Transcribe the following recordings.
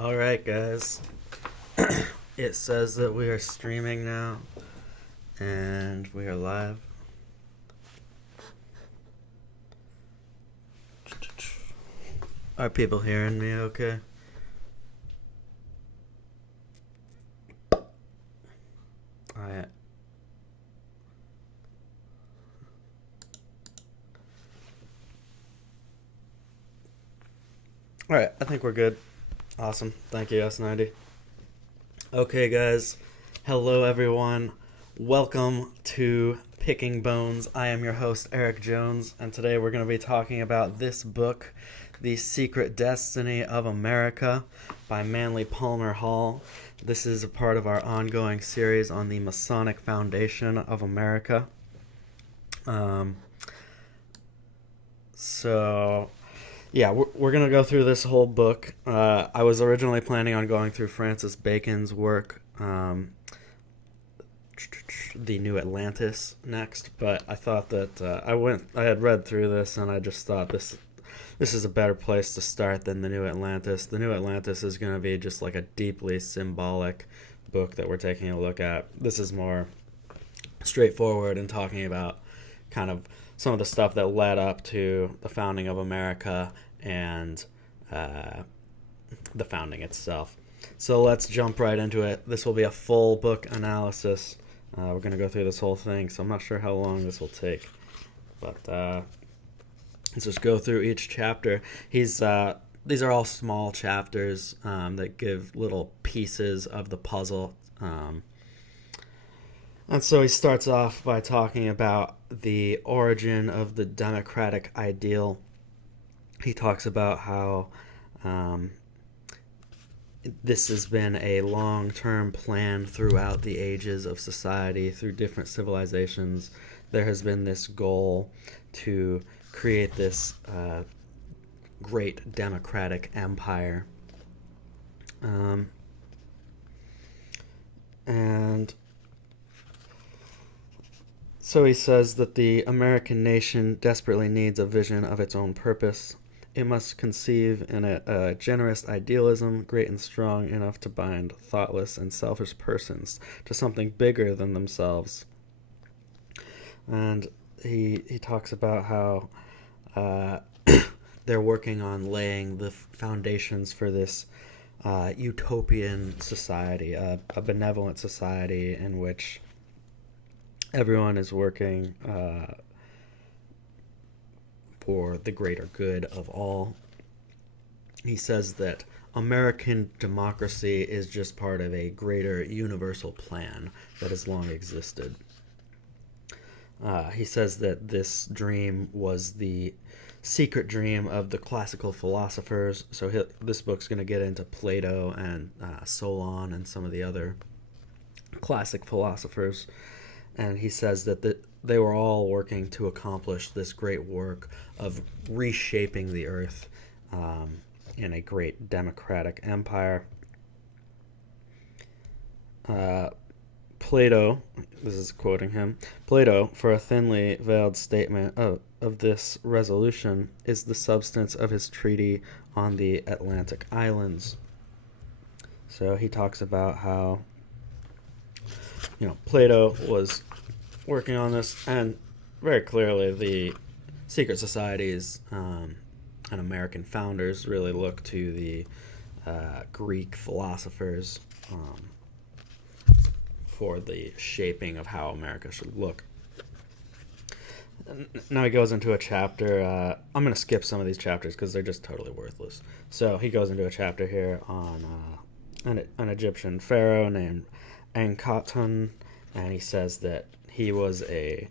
All right, guys. It says that we are streaming now, and we are live. Are people hearing me okay? Alright. Alright, I think we're good. Awesome. Thank you, S90. Okay, guys. Hello, everyone. Welcome to Picking Bones. I am your host, Eric Jones, and today we're going to be talking about this book, The Secret Destiny of America by Manly Palmer Hall. This is a part of our ongoing series on the Masonic Foundation of America. We're going to go through this whole book. I was originally planning on going through Francis Bacon's work, The New Atlantis, next, but I thought that I had read through this, and I just thought this is a better place to start than The New Atlantis. The New Atlantis is going to be just like a deeply symbolic book that we're taking a look at. This is more straightforward and talking about kind of some of the stuff that led up to the founding of America and the founding itself. So let's jump right into it. This will be a full book analysis. We're going to go through this whole thing, so I'm not sure how long this will take. But let's just go through each chapter. These are all small chapters that give little pieces of the puzzle. And so he starts off by talking about the origin of the democratic ideal. He talks about how this has been a long-term plan throughout the ages of society, through different civilizations. There has been this goal to create this great democratic empire. And so he says that the American nation desperately needs a vision of its own purpose. It must conceive in a generous idealism, great and strong enough to bind thoughtless and selfish persons to something bigger than themselves. And he talks about how they're working on laying the foundations for this utopian society, a benevolent society in which everyone is working for the greater good of all. He says that American democracy is just part of a greater universal plan that has long existed. He says that this dream was the secret dream of the classical philosophers. So this book's going to get into Plato and Solon and some of the other classic philosophers. And he says that they were all working to accomplish this great work of reshaping the earth in a great democratic empire. Plato, this is quoting him, Plato, for a thinly veiled statement of this resolution, is the substance of his treatise on the Atlantic Islands. So he talks about how Plato was working on this, and very clearly the secret societies and American founders really look to the Greek philosophers for the shaping of how America should look. Now he goes into a chapter. I'm going to skip some of these chapters because they're just totally worthless. So he goes into a chapter here on an Egyptian pharaoh named Akhenaten, and he says that he was a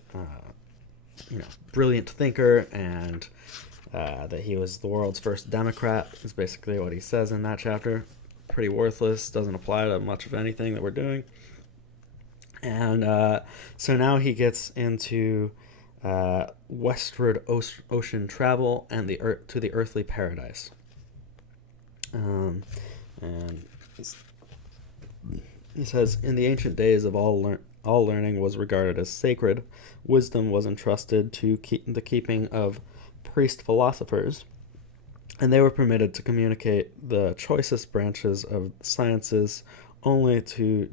brilliant thinker, and that he was the world's first democrat is basically what he says in that chapter. Pretty worthless, doesn't apply to much of anything that we're doing. And so now he gets into westward ocean travel and to the earthly paradise. And he says, in the ancient days of all learning was regarded as sacred. Wisdom was entrusted to the keeping of priest philosophers. and they were permitted to communicate the choicest branches of sciences only to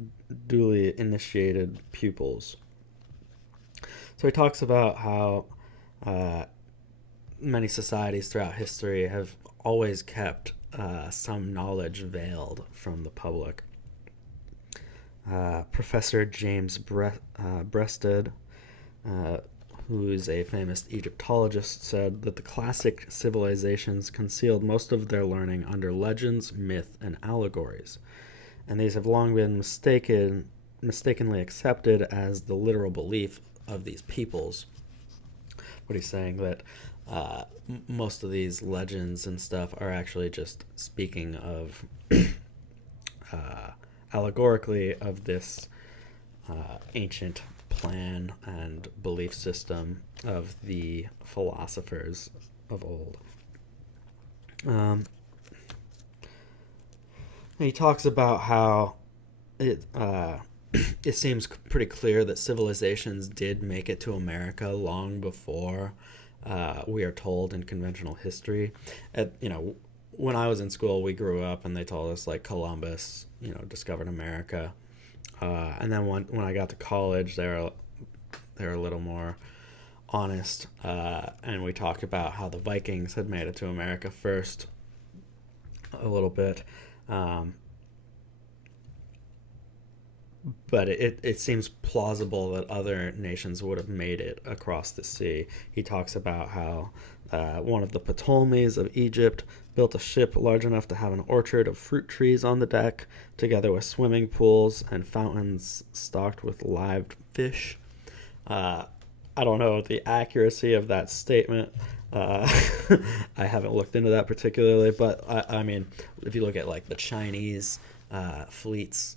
duly initiated pupils. So he talks about how many societies throughout history have always kept some knowledge veiled from the public. Professor James Breasted, who is a famous Egyptologist, said that the classic civilizations concealed most of their learning under legends, myth, and allegories, and these have long been mistakenly accepted as the literal belief of these peoples. What he's saying that most of these legends and stuff are actually just speaking of allegorically of this ancient plan and belief system of the philosophers of old. He talks about how it seems pretty clear that civilizations did make it to America long before we are told in conventional history. When I was in school, we grew up and they told us like Columbus, discovered America. And then when I got to college, they were a little more honest, and we talked about how the Vikings had made it to America first a little bit. But it seems plausible that other nations would have made it across the sea. He talks about how one of the Ptolemies of Egypt built a ship large enough to have an orchard of fruit trees on the deck, together with swimming pools and fountains stocked with live fish. I don't know the accuracy of that statement. I haven't looked into that particularly, but I mean, if you look at like the Chinese fleets,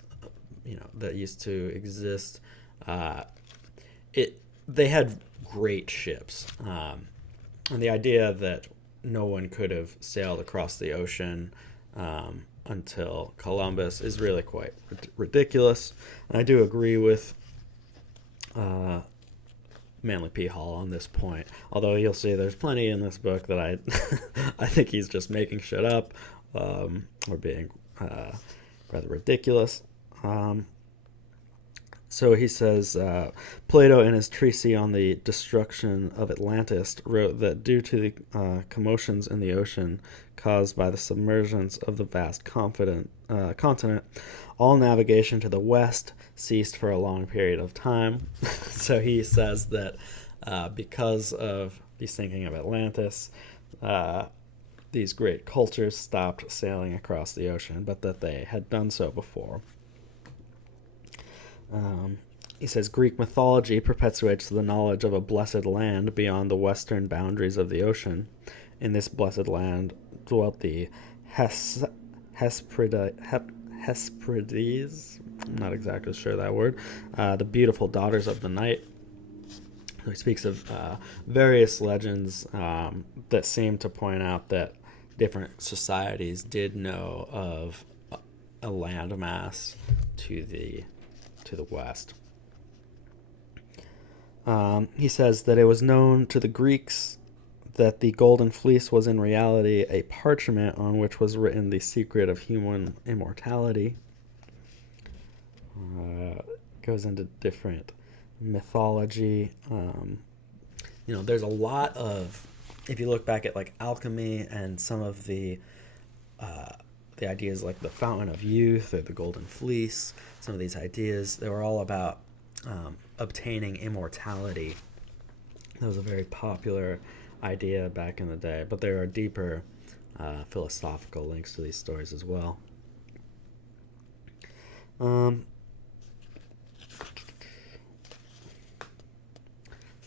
that used to exist, they had great ships, and the idea that no one could have sailed across the ocean until Columbus is really quite ridiculous. And I do agree with Manly P. Hall on this point, although you'll see there's plenty in this book that I I think he's just making shit up, or being rather ridiculous. So he says, Plato in his treatise on the destruction of Atlantis wrote that due to the commotions in the ocean caused by the submergence of the vast continent, all navigation to the west ceased for a long period of time. So he says that because of the sinking of Atlantis, these great cultures stopped sailing across the ocean, but that they had done so before. He says Greek mythology perpetuates the knowledge of a blessed land beyond the western boundaries of the ocean. In this blessed land dwelt the Hesperides. I'm not exactly sure that word. The beautiful daughters of the night. He speaks of various legends that seem to point out that different societies did know of a landmass to the west. He says that it was known to the Greeks that the golden fleece was in reality a parchment on which was written the secret of human immortality. Goes into different mythology. There's a lot of, if you look back at like alchemy and some of the ideas like the fountain of youth or the golden fleece, some of these ideas, they were all about obtaining immortality. That was a very popular idea back in the day, but there are deeper philosophical links to these stories as well. So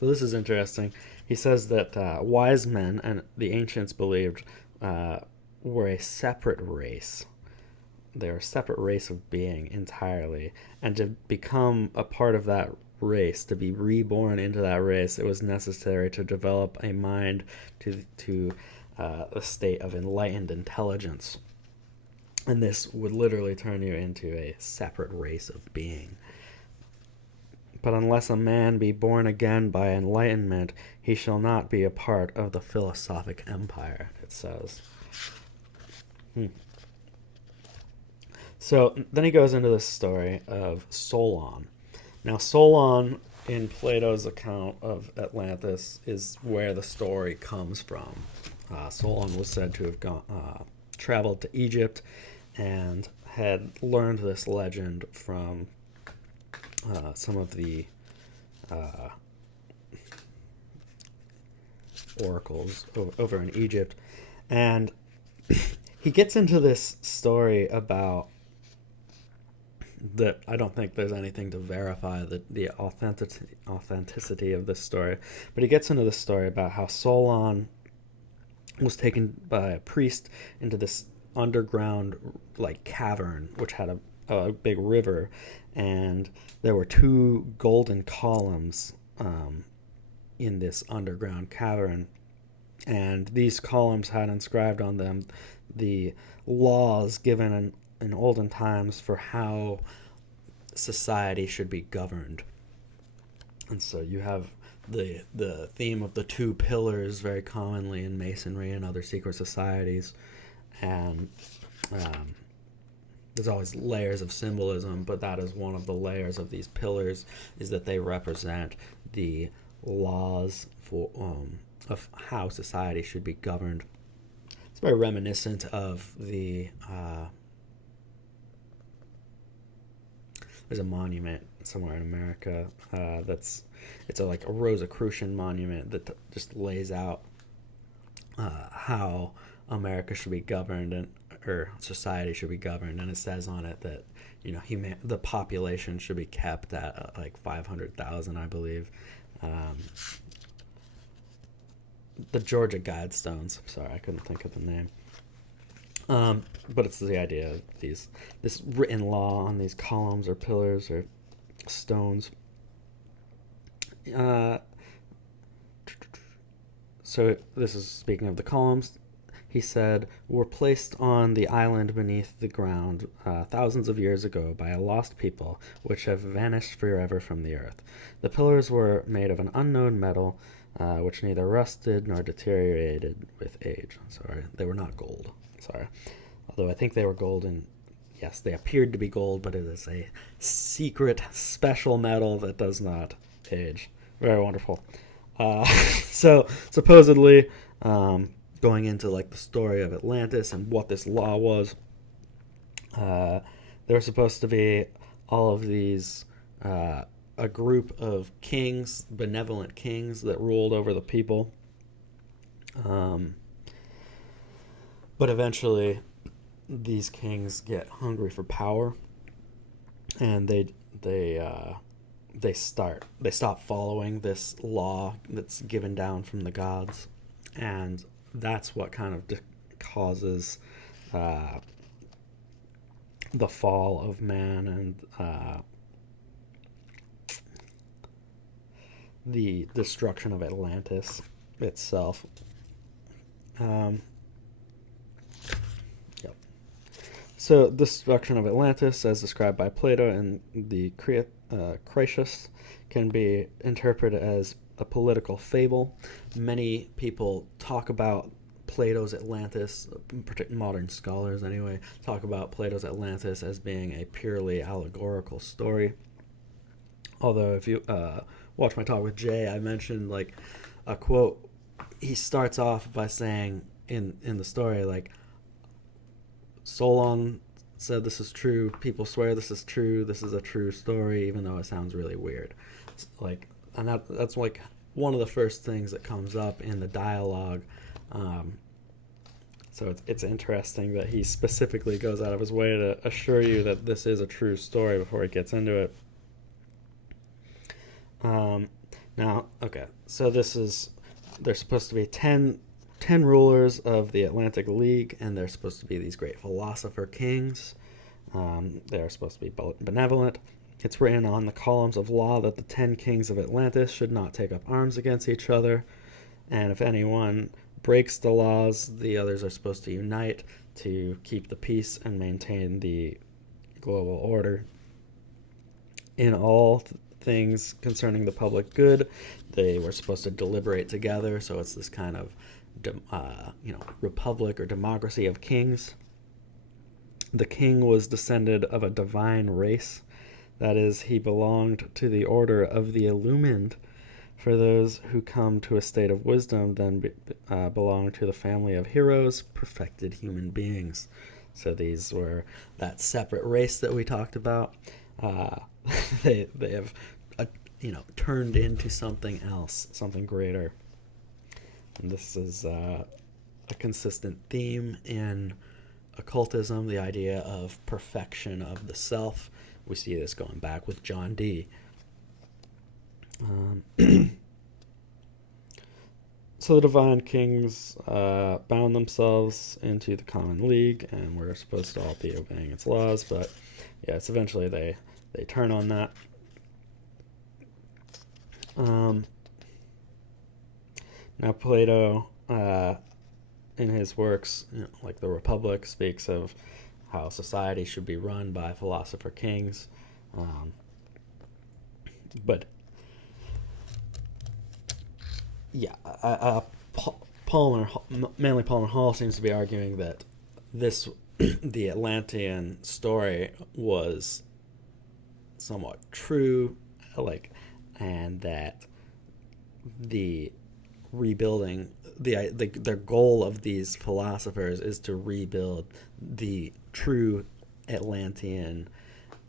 this is interesting. He says that wise men and the ancients believed were a separate race. They're a separate race of being entirely. And to become a part of that race, to be reborn into that race, it was necessary to develop a mind to a state of enlightened intelligence. And this would literally turn you into a separate race of being. But unless a man be born again by enlightenment, he shall not be a part of the philosophic empire, it says. Hmm. So then he goes into this story of Solon. Now, Solon in Plato's account of Atlantis is where the story comes from. Solon was said to have traveled to Egypt and had learned this legend from some of the oracles over in Egypt. And he gets into this story about that. I don't think there's anything to verify the authenticity of this story, but he gets into this story about how Solon was taken by a priest into this underground like cavern which had a big river, and there were two golden columns in this underground cavern, and these columns had inscribed on them the laws given in olden times for how society should be governed. And so you have the theme of the two pillars very commonly in Masonry and other secret societies, and there's always layers of symbolism, but that is one of the layers of these pillars, is that they represent the laws for of how society should be governed. It's very reminiscent of the there's a monument somewhere in America it's like a Rosicrucian monument that just lays out how America should be governed or society should be governed, and it says on it that the population should be kept at like 500,000, I believe. The Georgia Guidestones. Sorry, I couldn't think of the name. But it's the idea of this written law on these columns or pillars or stones. So this is speaking of the columns. He said, were placed on the island beneath the ground thousands of years ago by a lost people, which have vanished forever from the earth. The pillars were made of an unknown metal, which neither rusted nor deteriorated with age. Sorry, they were not gold. Sorry. Although I think they were gold, and yes, they appeared to be gold, but it is a secret special metal that does not age. Very wonderful. So supposedly, going into like the story of Atlantis and what this law was, there were supposed to be all of these a group of kings, benevolent kings that ruled over the people. But eventually, these kings get hungry for power, and they stop following this law that's given down from the gods, and that's what kind of causes the fall of man and the destruction of Atlantis itself. So, the destruction of Atlantis, as described by Plato in the Critias, can be interpreted as a political fable. Many people talk about Plato's Atlantis, modern scholars anyway, talk about Plato's Atlantis as being a purely allegorical story. Although, if you watch my talk with Jay, I mentioned like a quote. He starts off by saying in the story, like, Solon said this is true, people swear this is true, this is a true story, even though it sounds really weird. Like, and that's like one of the first things that comes up in the dialogue. So it's interesting that he specifically goes out of his way to assure you that this is a true story before he gets into it. Now, okay, so there's supposed to be 10 rulers of the Atlantic League, and they're supposed to be these great philosopher kings. They're supposed to be benevolent. It's written on the columns of law that the 10 kings of Atlantis should not take up arms against each other, and if anyone breaks the laws, the others are supposed to unite to keep the peace and maintain the global order. In all, things concerning the public good. They were supposed to deliberate together, so it's this kind of republic or democracy of kings. The king was descended of a divine race. That is, he belonged to the order of the illumined. For those who come to a state of wisdom then belong to the family of heroes, perfected human beings. So these were that separate race that we talked about. They have turned into something else, something greater. And this is a consistent theme in occultism, the idea of perfection of the self. We see this going back with John Dee. So the divine kings bound themselves into the common league, and we're supposed to all be obeying its laws, but yes, eventually they turn on that. Now Plato, in his works, like the Republic, speaks of how society should be run by philosopher kings. But yeah, Palmer Hall seems to be arguing that the Atlantean story was somewhat true, and that the rebuilding, their goal of these philosophers is to rebuild the true Atlantean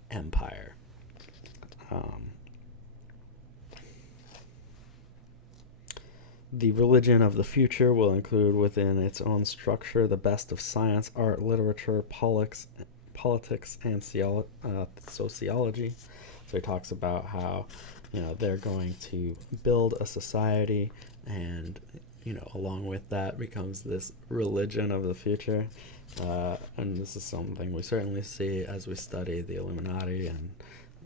empire. The religion of the future will include within its own structure the best of science, art, literature, politics, and sociology. So he talks about how, they're going to build a society, and, along with that becomes this religion of the future. And this is something we certainly see as we study the Illuminati and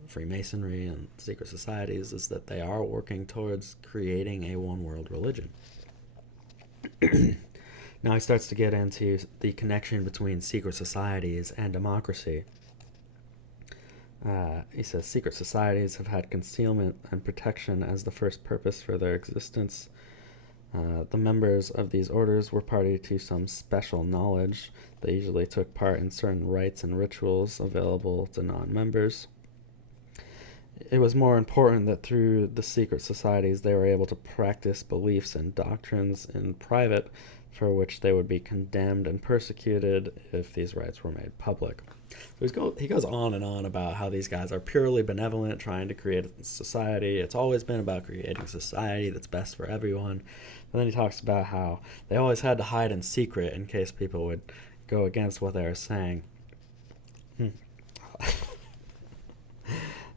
Freemasonry and secret societies, is that they are working towards creating a one-world religion. Now he starts to get into the connection between secret societies and democracy. He says secret societies have had concealment and protection as the first purpose for their existence. The members of these orders were party to some special knowledge. They usually took part in certain rites and rituals available to non-members. It was more important that through the secret societies they were able to practice beliefs and doctrines in private, for which they would be condemned and persecuted if these rites were made public. So he goes on and on about how these guys are purely benevolent, trying to create a society. It's always been about creating a society that's best for everyone. And then he talks about how they always had to hide in secret in case people would go against what they were saying.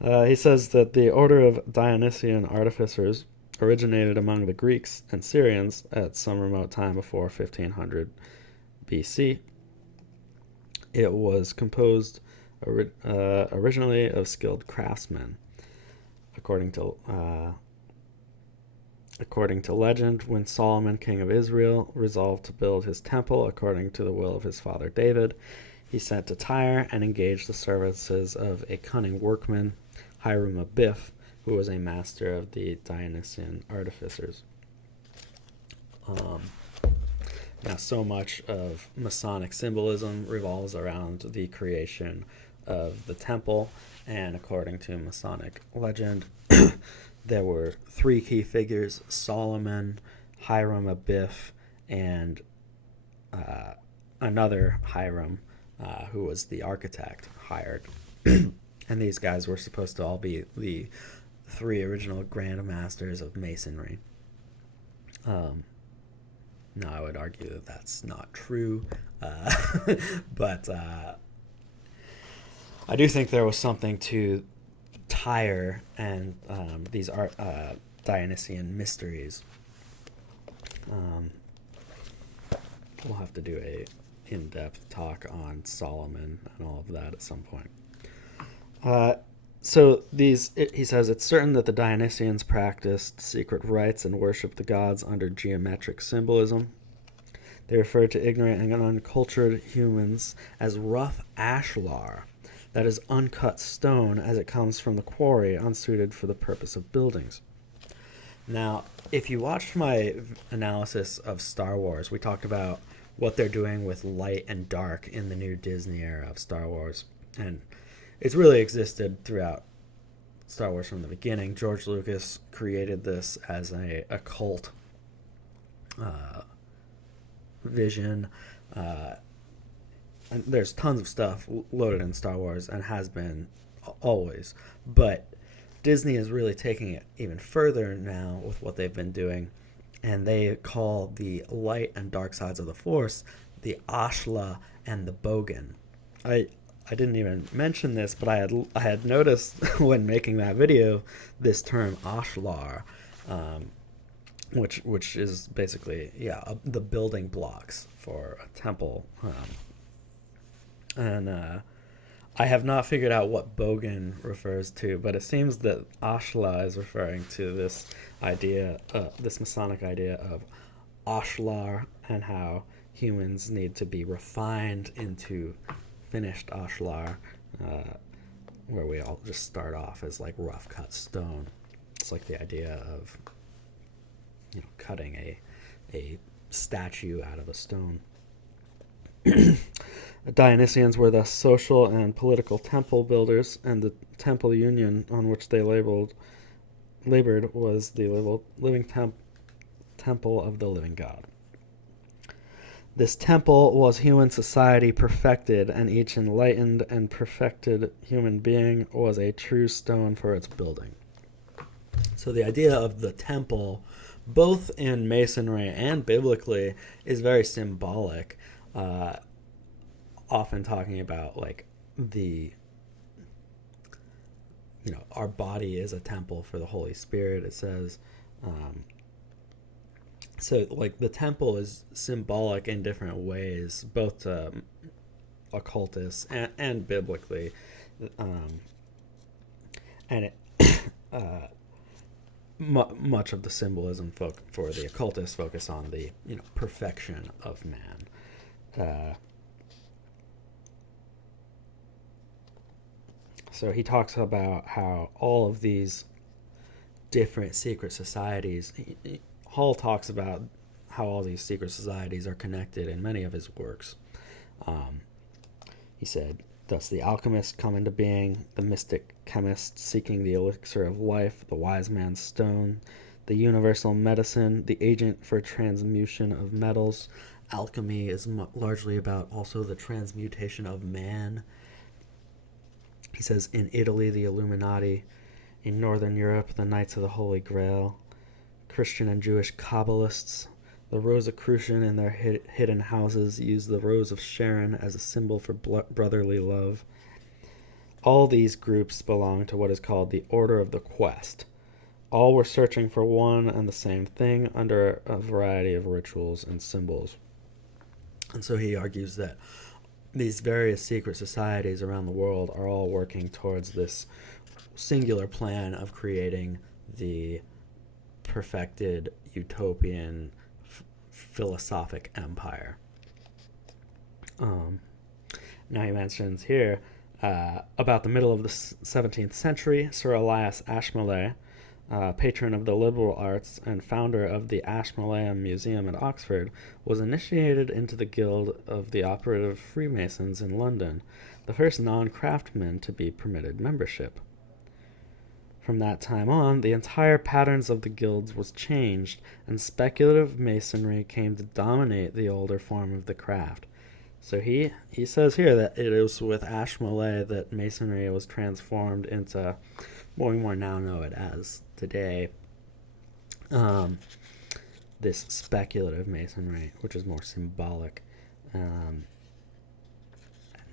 He says that the order of Dionysian artificers originated among the Greeks and Syrians at some remote time before 1500 BC. It was composed originally of skilled craftsmen. According to legend, when Solomon, king of Israel, resolved to build his temple according to the will of his father David, he sent to Tyre and engaged the services of a cunning workman, Hiram Abiff, who was a master of the Dionysian artificers. Now, so much of Masonic symbolism revolves around the creation of the temple, and according to Masonic legend, there were three key figures: Solomon, Hiram Abiff, and another Hiram, who was the architect hired. And these guys were supposed to all be the three original Grand Masters of Masonry. Now, I would argue that that's not true, but I do think there was something to Tyre and these Dionysian mysteries. We'll have to do a in-depth talk on Solomon and all of that at some point. He says, it's certain that the Dionysians practiced secret rites and worshipped the gods under geometric symbolism. They referred to ignorant and uncultured humans as rough ashlar, that is uncut stone as it comes from the quarry, unsuited for the purpose of buildings. Now, if you watched my analysis of Star Wars, we talked about what they're doing with light and dark in the new Disney era of Star Wars. And it's really existed throughout Star Wars from the beginning. George Lucas created this as a occult vision. And there's tons of stuff loaded in Star Wars and has been always. But Disney is really taking it even further now with what they've been doing. And they call the light and dark sides of the Force the Ashla and the Bogan. I didn't even mention this, but I had noticed when making that video this term Ashlar, which is basically the building blocks for a temple, and I have not figured out what Bogan refers to, but it seems that Ashla is referring to this idea, this Masonic idea of Ashlar, and how humans need to be refined into finished Ashlar, where we all just start off as like rough cut stone. It's like the idea of cutting a statue out of a stone. Dionysians were the social and political temple builders, and the temple union on which they labored was the living temple of the living God. This temple was human society perfected, and each enlightened and perfected human being was a true stone for its building. So the idea of the temple, both in Masonry and biblically, is very symbolic. Often talking about like our body is a temple for the Holy Spirit, it says. So like the temple is symbolic in different ways, both to occultists and biblically. And it much of the symbolism for the occultists focus on the perfection of man. So he talks about how all of these different secret societies, Hall talks about how all these secret societies are connected in many of his works. He said, thus the alchemist come into being, the mystic chemist seeking the elixir of life, the wise man's stone, the universal medicine, the agent for transmutation of metals. Alchemy is largely about also the transmutation of man. He says, in Italy, the Illuminati, in Northern Europe, the Knights of the Holy Grail, Christian and Jewish Kabbalists, the Rosicrucian in their hidden houses use the Rose of Sharon as a symbol for brotherly love. All these groups belong to what is called the Order of the Quest. All were searching for one and the same thing under a variety of rituals and symbols. And so he argues that these various secret societies around the world are all working towards this singular plan of creating the perfected utopian philosophic empire. Now he mentions here about the middle of the 17th century, Sir Elias Ashmole, patron of the liberal arts and founder of the Ashmolean Museum at Oxford, was initiated into the Guild of the Operative Freemasons in London, the first non-craftsman to be permitted membership. From that time on, the entire patterns of the guilds was changed, and speculative masonry came to dominate the older form of the craft. So he says here that it was with Ashmole that masonry was transformed into what we more now know it as today, this speculative masonry, which is more symbolic.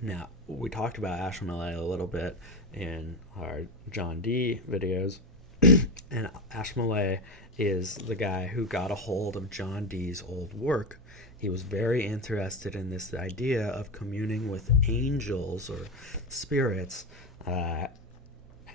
Now, we talked about Ashmole a little bit in our John Dee videos, and Ashmole is the guy who got a hold of John Dee's old work. He was very interested in this idea of communing with angels or spirits,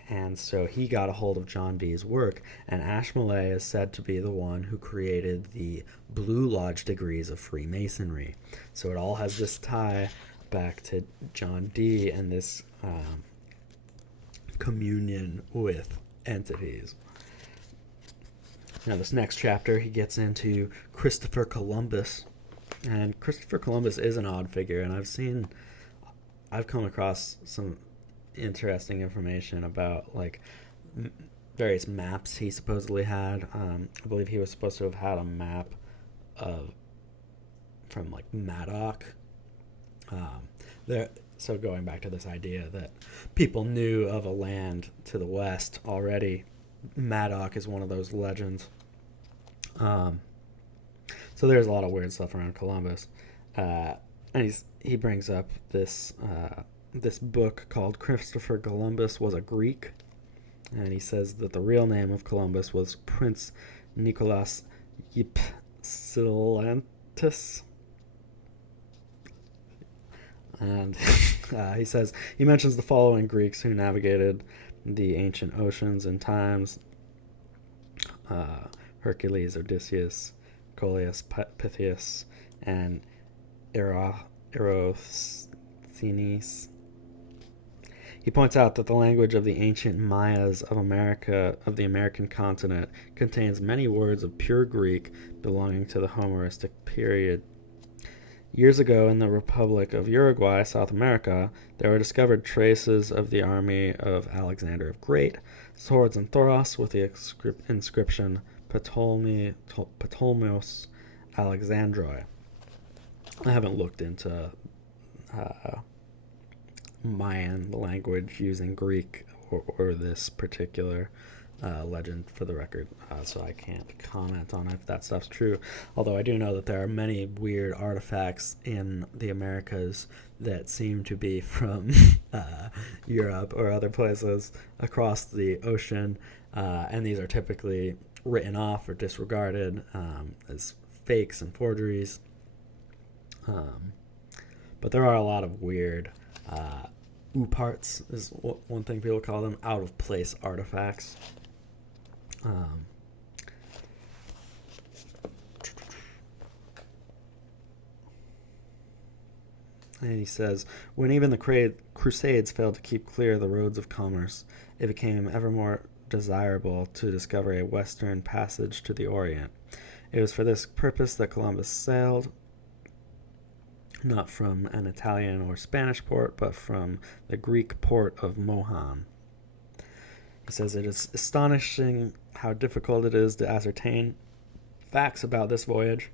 and so he got a hold of John Dee's work, and Ashmole is said to be the one who created the Blue Lodge degrees of Freemasonry. So it all has this tie back to John Dee and this communion with entities. Now, this next chapter, he gets into Christopher Columbus. And Christopher Columbus is an odd figure, and I've come across some interesting information about, like, various maps he supposedly had. I believe he was supposed to have had a map from, like, Madoc. So going back to this idea that people knew of a land to the west already, Madoc is one of those legends. So there's a lot of weird stuff around Columbus. And he brings up this book called Christopher Columbus Was a Greek. And he says that the real name of Columbus was Prince Nicholas Ypsilantis. And he says, he mentions the following Greeks who navigated the ancient oceans and times: Hercules, Odysseus, Coleus, Pythias, and Eratosthenes. He points out that the language of the ancient Mayas of the American continent, contains many words of pure Greek belonging to the Homeristic period. Years ago, in the Republic of Uruguay, South America, there were discovered traces of the army of Alexander the Great, swords and thoros with the inscription Ptolemy Alexandroi. I haven't looked into Mayan language using Greek or this particular legend, for the record, so I can't comment on if that stuff's true. Although I do know that there are many weird artifacts in the Americas that seem to be from Europe or other places across the ocean, and these are typically written off or disregarded as fakes and forgeries. But there are a lot of weird ooparts, is one thing people call them, out of place artifacts. And he says, when even the Crusades failed to keep clear the roads of commerce, it became ever more desirable to discover a western passage to the Orient. It was for this purpose that Columbus sailed, not from an Italian or Spanish port, but from the Greek port of Mohan. He says, it is astonishing how difficult it is to ascertain facts about this voyage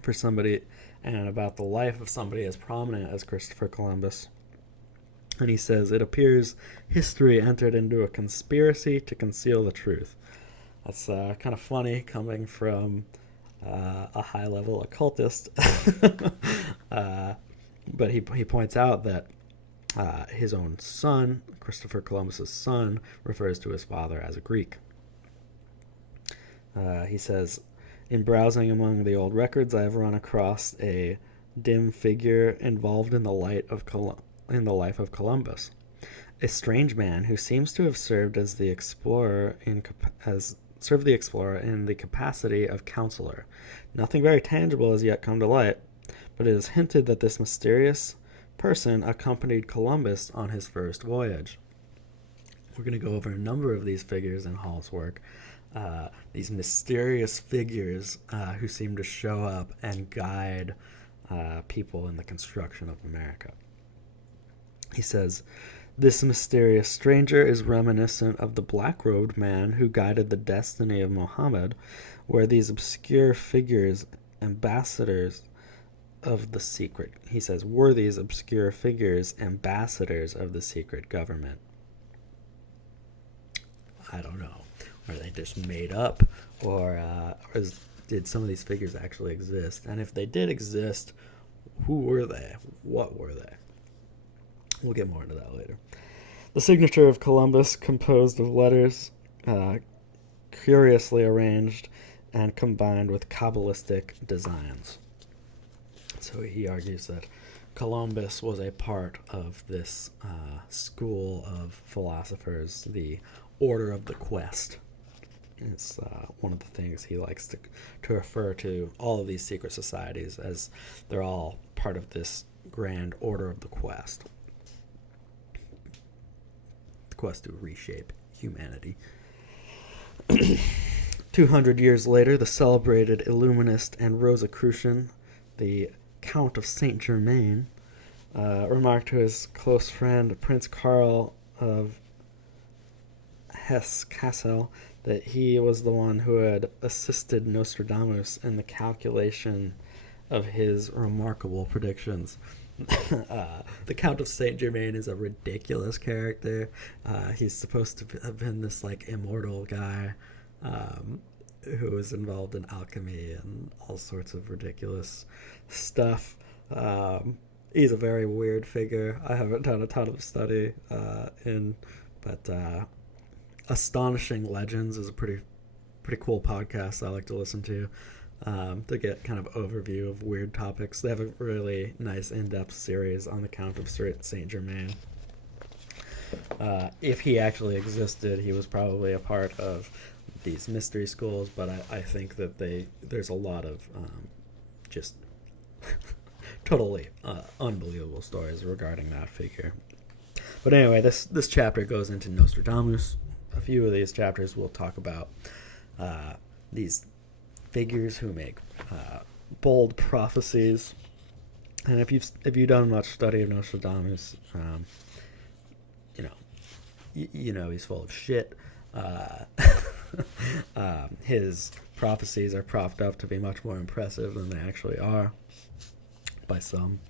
for somebody and about the life of somebody as prominent as Christopher Columbus. And he says, it appears history entered into a conspiracy to conceal the truth. That's kind of funny coming from a high-level occultist. But he points out that his own son, Christopher Columbus's son, refers to his father as a Greek. He says, in browsing among the old records, I have run across a dim figure involved in the life of Columbus, a strange man who seems to have served as the explorer in the capacity of counselor. Nothing very tangible has yet come to light, but it is hinted that this mysterious person accompanied Columbus on his first voyage. We're going to go over a number of these figures in Hall's work, these mysterious figures who seem to show up and guide people in the construction of America. He says, this mysterious stranger is reminiscent of the black-robed man who guided the destiny of Muhammad, where these obscure figures, ambassadors of the secret, he says, were these obscure figures ambassadors of the secret government. I don't know. Are they just made up, or did some of these figures actually exist? And if they did exist, who were they? What were they? We'll get more into that later. The signature of Columbus, composed of letters curiously arranged and combined with Kabbalistic designs. So he argues that Columbus was a part of this school of philosophers, the Order of the Quest. It's one of the things he likes to refer to all of these secret societies as they're all part of this grand order of the quest. The quest to reshape humanity. 200 years later, the celebrated Illuminist and Rosicrucian, the Count of St Germain, remarked to his close friend Prince Karl of Hesse-Kassel that he was the one who had assisted Nostradamus in the calculation of his remarkable predictions. The Count of St Germain is a ridiculous character. He's supposed to have been this like immortal guy who was involved in alchemy and all sorts of ridiculous stuff. He's a very weird figure. I haven't done a ton of study but Astonishing Legends is a pretty cool podcast I like to listen to get kind of overview of weird topics. They have a really nice in-depth series on the Count of St. Germain. If he actually existed, he was probably a part of these mystery schools, but I think that there's a lot of just totally unbelievable stories regarding that figure. But anyway, this chapter goes into Nostradamus. A few of these chapters will talk about these figures who make bold prophecies, and if you've done much study of Nostradamus, you know he's full of shit. His prophecies are propped up to be much more impressive than they actually are by some.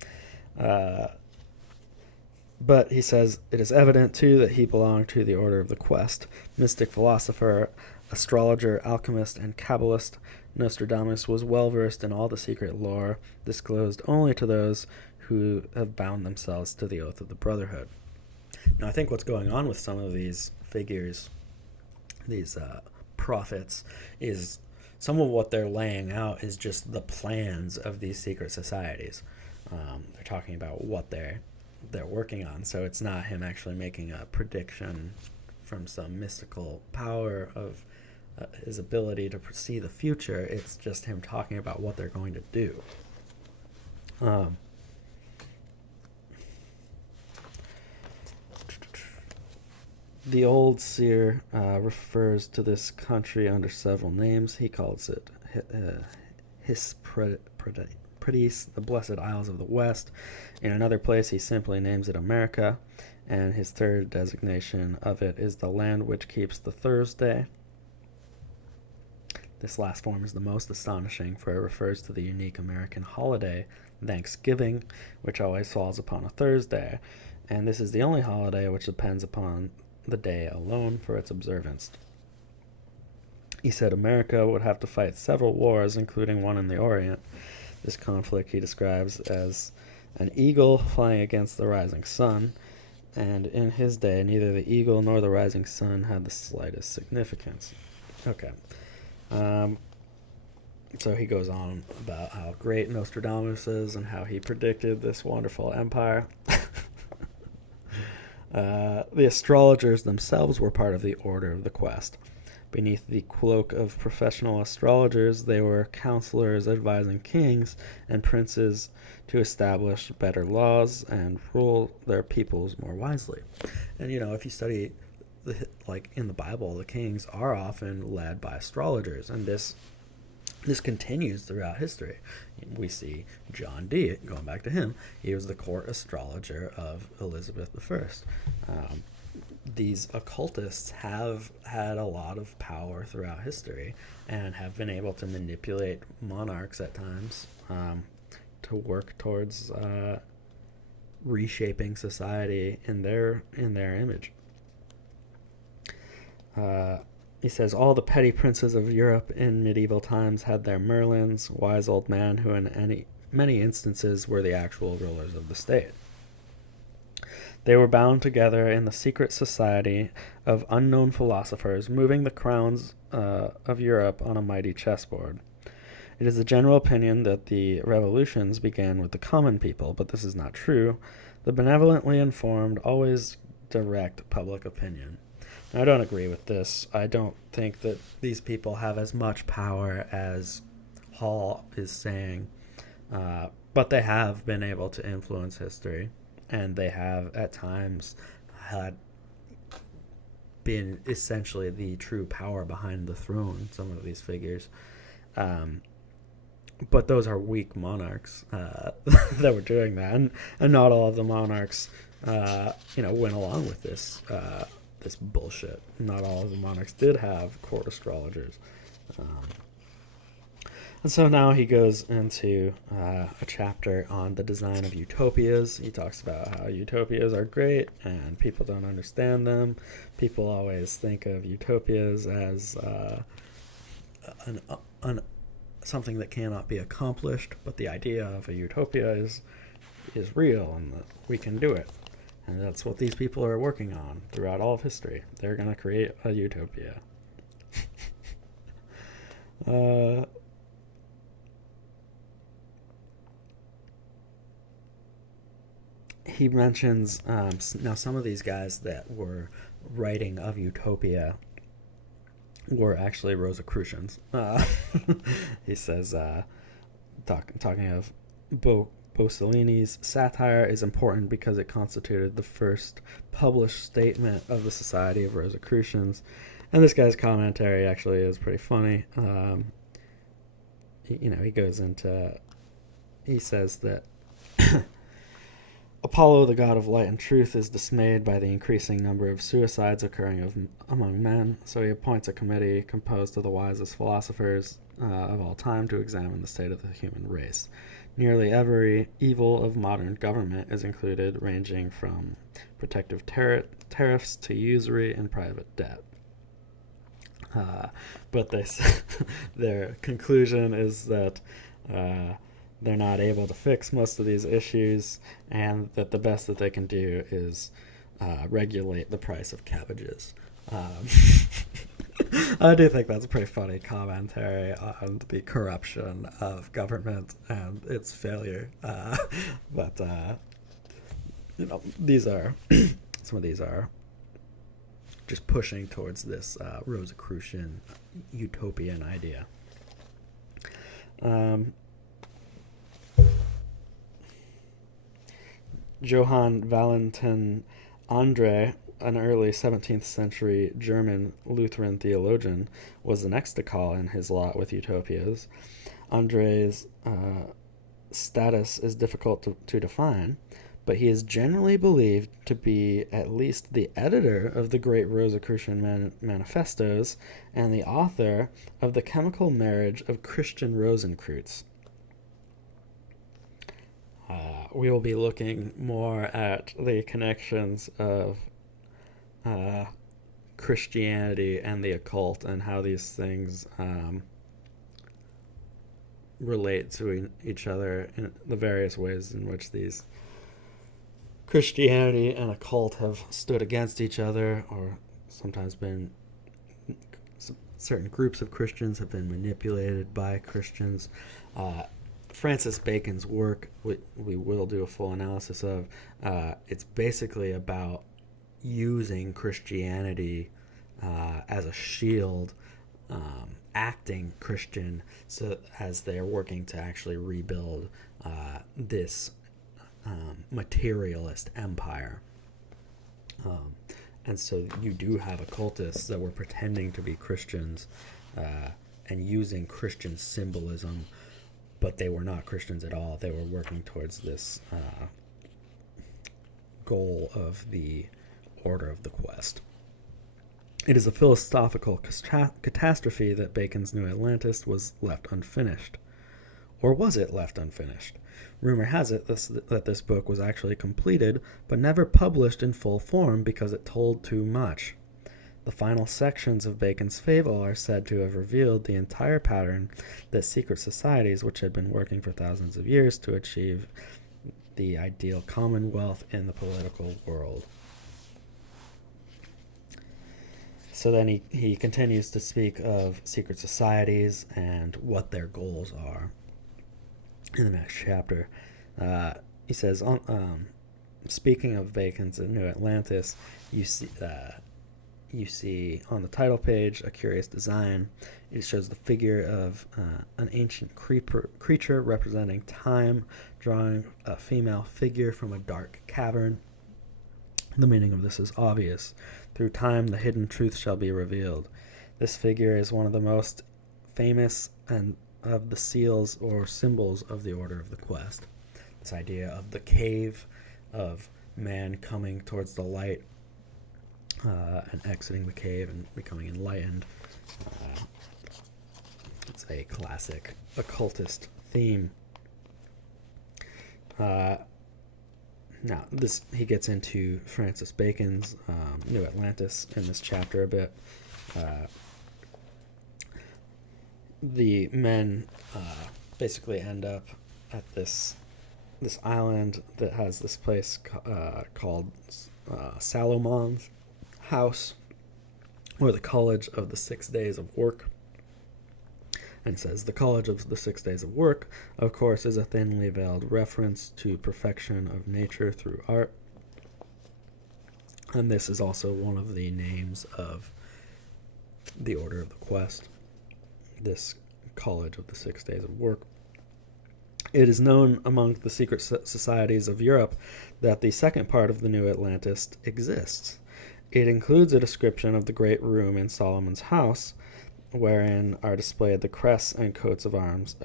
But he says, it is evident, too, that he belonged to the order of the quest. Mystic, philosopher, astrologer, alchemist, and Kabbalist, Nostradamus was well versed in all the secret lore, disclosed only to those who have bound themselves to the oath of the Brotherhood. Now, I think what's going on with some of these figures, these prophets, is some of what they're laying out is just the plans of these secret societies. They're talking about what they're working on, so it's not him actually making a prediction from some mystical power of his ability to see the future. It's just him talking about what they're going to do. The old seer refers to this country under several names. He calls it Hispredis, the Blessed Isles of the West. In another place, he simply names it America, and his third designation of it is the land which keeps the Thursday. This last form is the most astonishing, for it refers to the unique American holiday, Thanksgiving, which always falls upon a Thursday, and this is the only holiday which depends upon the day alone for its observance. He said America would have to fight several wars, including one in the Orient. This conflict he describes as an eagle flying against the rising sun, and in his day, neither the eagle nor the rising sun had the slightest significance. Okay. So he goes on about how great Nostradamus is and how he predicted this wonderful empire. The astrologers themselves were part of the order of the quest. Beneath the cloak of professional astrologers, they were counselors advising kings and princes to establish better laws and rule their peoples more wisely. And, if you study, like in the Bible, the kings are often led by astrologers, and this continues throughout history. We see John Dee, going back to him, he was the court astrologer of Elizabeth I. These occultists have had a lot of power throughout history and have been able to manipulate monarchs at times to work towards reshaping society in their image. He says, all the petty princes of Europe in medieval times had their Merlins, wise old men who in many instances were the actual rulers of the state. They were bound together in the secret society of unknown philosophers, moving the crowns of Europe on a mighty chessboard. It is the general opinion that the revolutions began with the common people, but this is not true. The benevolently informed always direct public opinion. I don't agree with this. I don't think that these people have as much power as Hall is saying. but they have been able to influence history, and they have at times had been essentially the true power behind the throne, some of these figures. But those are weak monarchs that were doing that, and not all of the monarchs, went along with this bullshit. Not all of the monarchs did have court astrologers, and so now he goes into a chapter on the design of utopias. He talks about how utopias are great and people don't understand them. People always think of utopias as something that cannot be accomplished, but the idea of a utopia is real and that we can do it. And that's what these people are working on throughout all of history. They're going to create a utopia. He mentions now some of these guys that were writing of utopia were actually Rosicrucians. He says, talking of Bossellini's satire is important because it constituted the first published statement of the Society of Rosicrucians. And this guy's commentary actually is pretty funny. He goes into, he says that Apollo, the god of light and truth, is dismayed by the increasing number of suicides occurring among men, so he appoints a committee composed of the wisest philosophers of all time to examine the state of the human race. Nearly every evil of modern government is included, ranging from protective tariffs to usury and private debt. But their conclusion is that they're not able to fix most of these issues, and that the best that they can do is regulate the price of cabbages. I do think that's a pretty funny commentary on the corruption of government and its failure. But these are some of these are just pushing towards this Rosicrucian utopian idea. Johan Valentin Andrei, an early 17th century German Lutheran theologian, was the next to call in his lot with utopias. Andrei's status is difficult to define, but he is generally believed to be at least the editor of the great Rosicrucian manifestos and the author of The Chemical Marriage of Christian Rosenkreutz. We will be looking more at the connections of Christianity and the occult and how these things relate to each other in the various ways in which these Christianity and occult have stood against each other, or sometimes been certain groups of Christians have been manipulated by Christians. Francis Bacon's work, we will do a full analysis of. It's basically about using Christianity as a shield, acting Christian, so as they're working to actually rebuild this materialist empire. And so you do have occultists that were pretending to be Christians and using Christian symbolism, but they were not Christians at all. They were working towards this goal of the Order of the Quest. It is a philosophical catastrophe that Bacon's New Atlantis was left unfinished. Or was it left unfinished? Rumor has it that this book was actually completed, but never published in full form because it told too much. The final sections of Bacon's fable are said to have revealed the entire pattern that secret societies, which had been working for thousands of years to achieve the ideal commonwealth in the political world. So then he continues to speak of secret societies and what their goals are in the next chapter. He says, speaking of Bacon's New Atlantis, you see... you see on the title page a curious design. It shows the figure of an ancient creature representing time, drawing a female figure from a dark cavern. The meaning of this is obvious. Through time, the hidden truth shall be revealed. This figure is one of the most famous and of the seals or symbols of the Order of the Quest. This idea of the cave, of man coming towards the light and exiting the cave and becoming enlightened. It's a classic occultist theme. Now, he gets into Francis Bacon's New Atlantis in this chapter a bit. The men basically end up at this island that has this place called Salomon's House, or the College of the 6 Days of Work. And it says, the College of the 6 Days of Work, of course, is a thinly veiled reference to perfection of nature through art. And this is also one of the names of the Order of the Quest, this College of the 6 Days of Work. It is known among the secret societies of Europe that the second part of the New Atlantis exists. It includes a description of the great room in Solomon's house, wherein are displayed the crests and coats of arms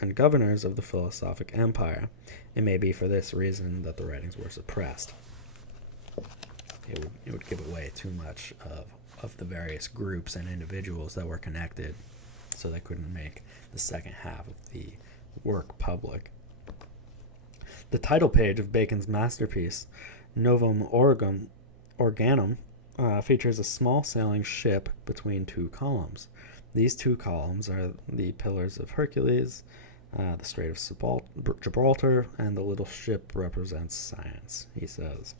and governors of the philosophic empire. It may be for this reason that the writings were suppressed. It would give away too much of the various groups and individuals that were connected, so they couldn't make the second half of the work public. The title page of Bacon's masterpiece, Novum Organum, features a small sailing ship between two columns. These two columns are the Pillars of Hercules, the Strait of Gibraltar, and the little ship represents science, he says.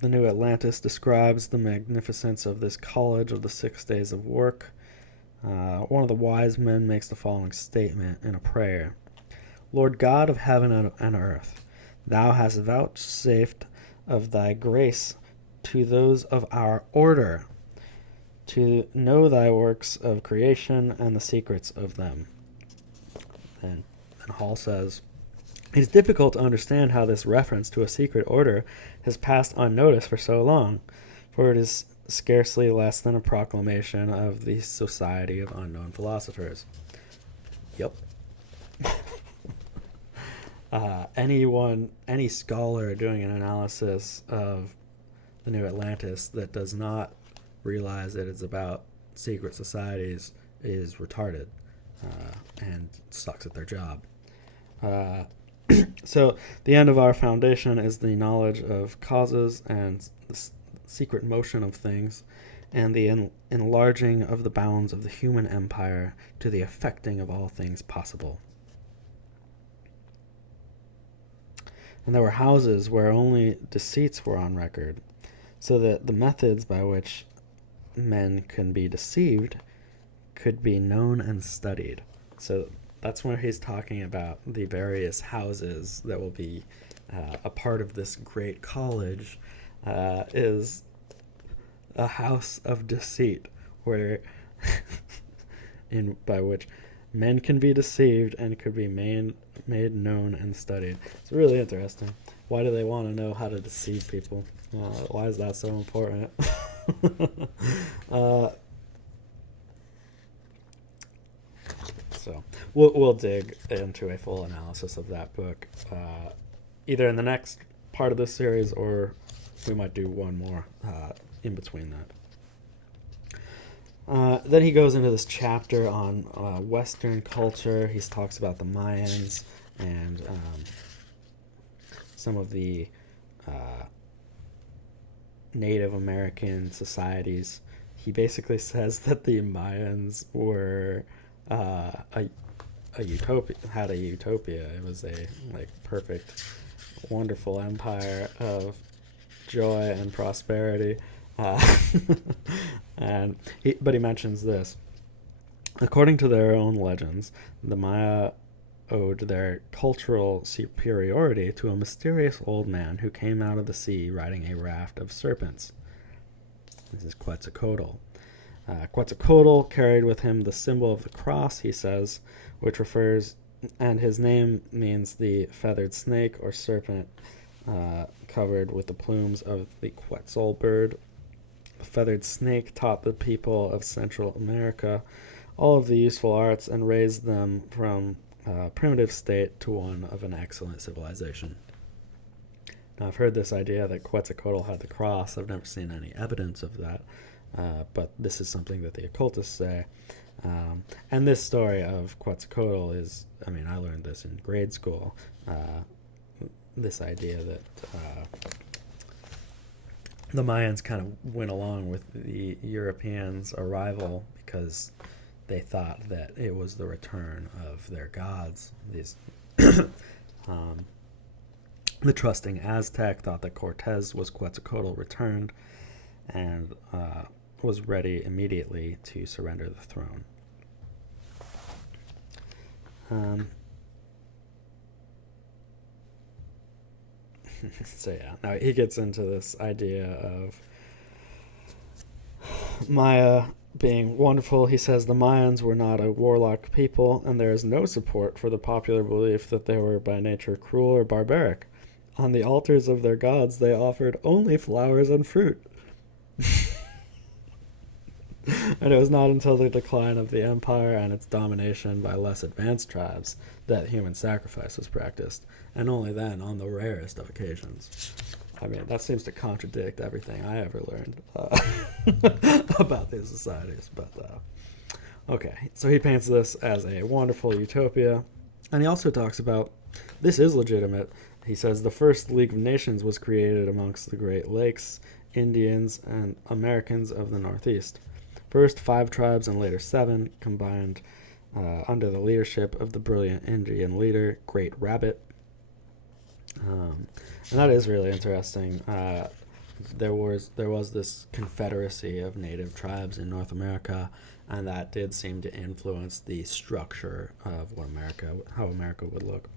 The New Atlantis describes the magnificence of this College of the 6 Days of Work. One of the wise men makes the following statement in a prayer. Lord God of heaven and earth, thou hast vouchsafed of thy grace to those of our order, to know thy works of creation and the secrets of them. And Hall says, it is difficult to understand how this reference to a secret order has passed unnoticed for so long, for it is scarcely less than a proclamation of the Society of Unknown Philosophers. Yep. Any scholar doing an analysis of the New Atlantis that does not realize that it's about secret societies is retarded and sucks at their job. So the end of our foundation is the knowledge of causes and the secret motion of things, and the enlarging of the bounds of the human empire to the effecting of all things possible. And there were houses where only deceits were on record, so that the methods by which men can be deceived could be known and studied. So that's where he's talking about the various houses that will be a part of this great college, is a house of deceit, where by which men can be deceived and could be made known and studied. It's really interesting. Why do they want to know how to deceive people? Why is that so important? So we'll dig into a full analysis of that book, either in the next part of this series, or we might do one more in between that. Then he goes into this chapter on Western culture. He talks about the Mayans and some of the Native American societies. He basically says that the Mayans were a utopia, had a utopia. It was a perfect, wonderful empire of joy and prosperity. But he mentions this. According to their own legends, the Maya owed their cultural superiority to a mysterious old man who came out of the sea riding a raft of serpents. This is Quetzalcoatl. Quetzalcoatl carried with him the symbol of the cross, he says, which refers, and his name means the feathered snake or serpent covered with the plumes of the Quetzal bird. The feathered snake taught the people of Central America all of the useful arts and raised them from a primitive state to one of an excellent civilization. Now, I've heard this idea that Quetzalcoatl had the cross. I've never seen any evidence of that, but this is something that the occultists say. And this story of Quetzalcoatl is, I learned this in grade school, this idea that the Mayans kind of went along with the Europeans' arrival because they thought that it was the return of their gods. These the trusting Aztec thought that Cortez was Quetzalcoatl returned and was ready immediately to surrender the throne. So yeah, now he gets into this idea of Maya being wonderful. He says the Mayans were not a warlike people, and there is no support for the popular belief that they were by nature cruel or barbaric. On the altars of their gods, they offered only flowers and fruit. And it was not until the decline of the empire and its domination by less advanced tribes that human sacrifice was practiced, and only then on the rarest of occasions. That seems to contradict everything I ever learned about these societies. But, okay, so he paints this as a wonderful utopia, and he also talks about, this is legitimate. He says the first League of Nations was created amongst the Great Lakes, Indians, and Americans of the Northeast. First 5 tribes and later 7 combined under the leadership of the brilliant Indian leader, Great Rabbit. And that is really interesting. There was this confederacy of native tribes in North America, and that did seem to influence the structure of how America would look.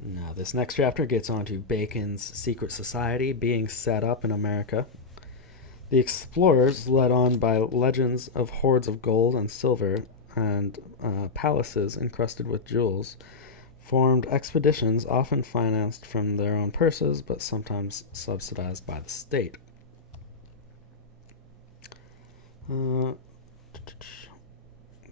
Now, this next chapter gets on to Bacon's secret society being set up in America. The explorers, led on by legends of hoards of gold and silver and palaces encrusted with jewels, formed expeditions often financed from their own purses, but sometimes subsidized by the state.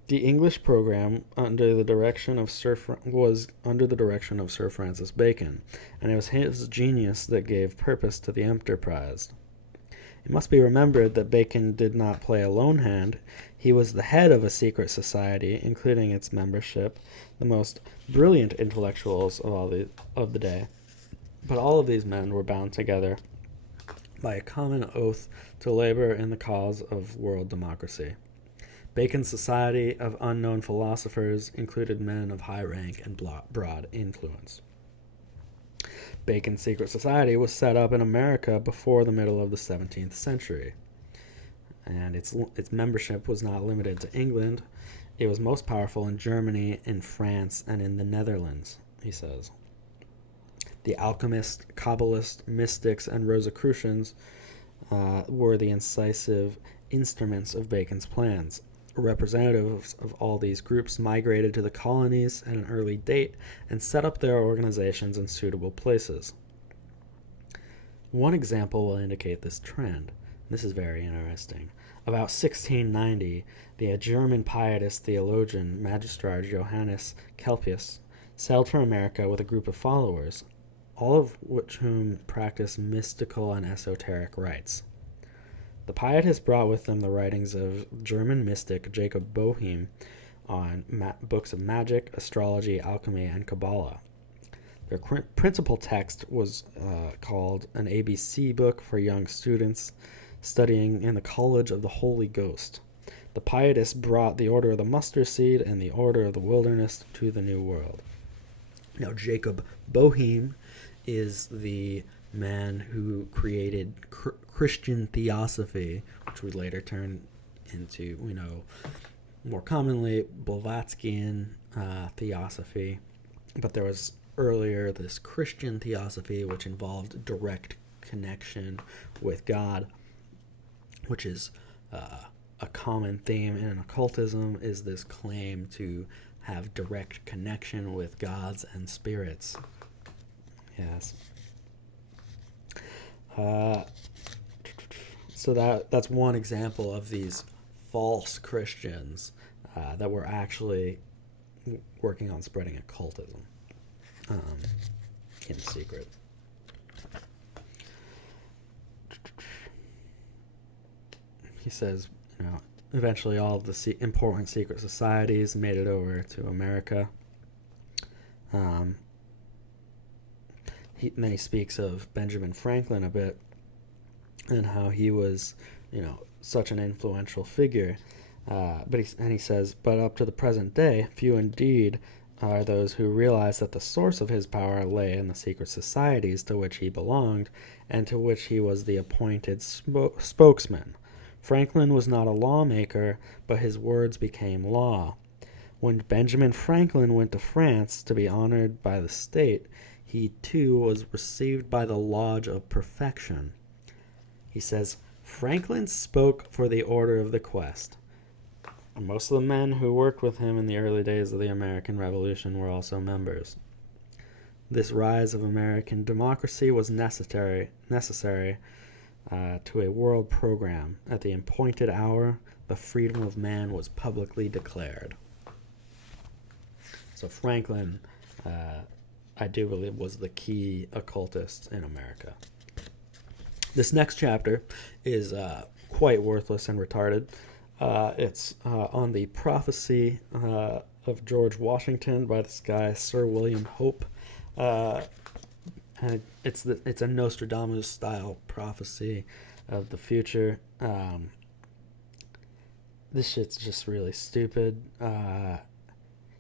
The English program under the direction of Sir Francis Bacon, and it was his genius that gave purpose to the enterprise. It must be remembered that Bacon did not play a lone hand. He was the head of a secret society, including its membership, the most brilliant intellectuals of the day. But all of these men were bound together by a common oath to labor in the cause of world democracy. Bacon's society of unknown philosophers included men of high rank and broad influence. Bacon's secret society was set up in America before the middle of the 17th century, and its membership was not limited to England. It was most powerful in Germany, in France, and in the Netherlands, he says. The alchemists, Kabbalists, mystics, and Rosicrucians were the incisive instruments of Bacon's plans. Representatives of all these groups migrated to the colonies at an early date and set up their organizations in suitable places. One example will indicate this trend. This is very interesting. About 1690, the German pietist theologian Magistrate Johannes Kelpius sailed for America with a group of followers, all of whom practiced mystical and esoteric rites. The pietists brought with them the writings of German mystic Jacob Boehme on books of magic, astrology, alchemy, and Kabbalah. Their principal text was called an ABC book for young students studying in the College of the Holy Ghost. The pietists brought the Order of the Mustard Seed and the Order of the Wilderness to the New World. Now, Jacob Boehme is the man who created Christian theosophy, which would later turn into, more commonly Blavatskyan theosophy, but there was earlier this Christian theosophy, which involved direct connection with God, which is a common theme in occultism, is this claim to have direct connection with gods and spirits. Yes. So that's one example of these false Christians that were actually working on spreading occultism in secret. He says, eventually all of the important secret societies made it over to America. Then he speaks of Benjamin Franklin a bit and how he was, such an influential figure. But he says, but up to the present day, few indeed are those who realize that the source of his power lay in the secret societies to which he belonged and to which he was the appointed spokesman. Franklin was not a lawmaker, but his words became law. When Benjamin Franklin went to France to be honored by the state, he too was received by the Lodge of Perfection. He says, Franklin spoke for the order of the quest. Most of the men who worked with him in the early days of the American Revolution were also members. This rise of American democracy was necessary to a world program. At the appointed hour, the freedom of man was publicly declared. So Franklin, I do believe, was the key occultist in America. This next chapter is quite worthless and retarded. It's on the prophecy of George Washington by this guy, Sir William Hope. And it's a Nostradamus style prophecy of the future. This shit's just really stupid.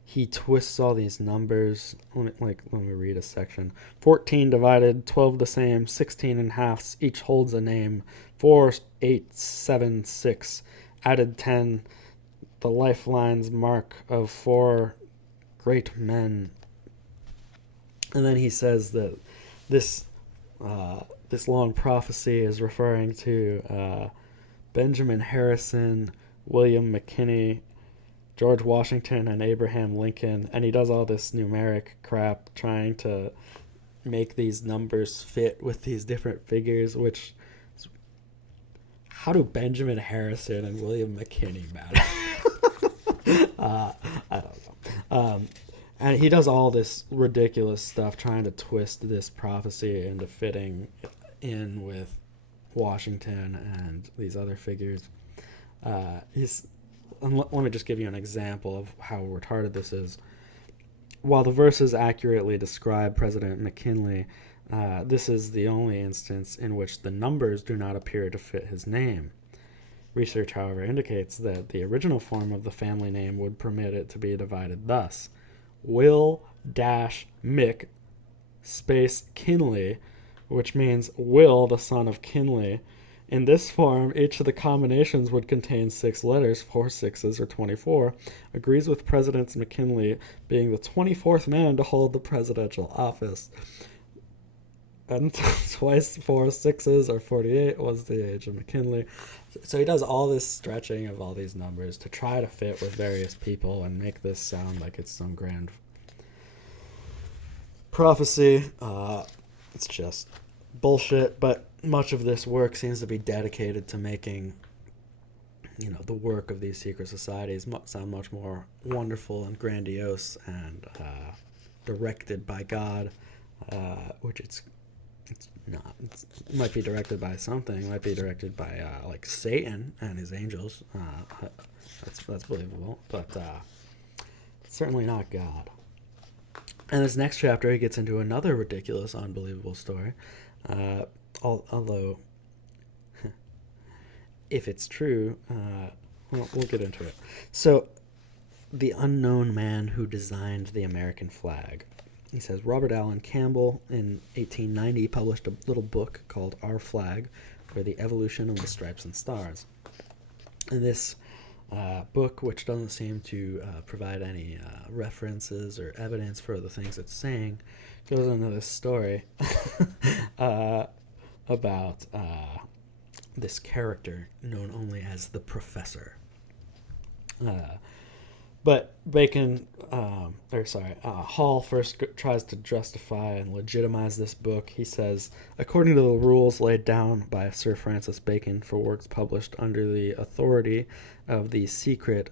He twists all these numbers. Let me read a section. 14 divided, 12 the same, 16 and halves, each holds a name. 4, 8, 7, 6, added 10, the lifeline's mark of 4 great men. And then he says that this long prophecy is referring to Benjamin Harrison, William McKinney, George Washington, and Abraham Lincoln, and he does all this numeric crap trying to make these numbers fit with these different figures, which, how do Benjamin Harrison and William McKinney matter? I don't know. And he does all this ridiculous stuff trying to twist this prophecy into fitting in with Washington and these other figures. Let me just give you an example of how retarded this is. While the verses accurately describe President McKinley, this is the only instance in which the numbers do not appear to fit his name. Research, however, indicates that the original form of the family name would permit it to be divided thus: Will-Mick space Kinley, which means Will, the son of Kinley. In this form, each of the combinations would contain 6 letters, 4 sixes, or 24, agrees with President McKinley being the 24th man to hold the presidential office. And twice 4 sixes, or 48, was the age of McKinley. So he does all this stretching of all these numbers to try to fit with various people and make this sound like it's some grand prophecy. It's just bullshit, but much of this work seems to be dedicated to making, the work of these secret societies sound much more wonderful and grandiose and directed by God, which it's not. It might be directed by something. It might be directed by like Satan and his angels. That's believable, but it's certainly not God. And this next chapter, he gets into another ridiculous, unbelievable story. Although, if it's true, we'll get into it. So, the unknown man who designed the American flag. He says, Robert Allen Campbell in 1890 published a little book called Our Flag, or The Evolution of the Stripes and Stars. And this book, which doesn't seem to provide any references or evidence for the things it's saying, goes into this story about this character known only as the Professor. But Hall first tries to justify and legitimize this book. He says, according to the rules laid down by Sir Francis Bacon for works published under the authority of the secret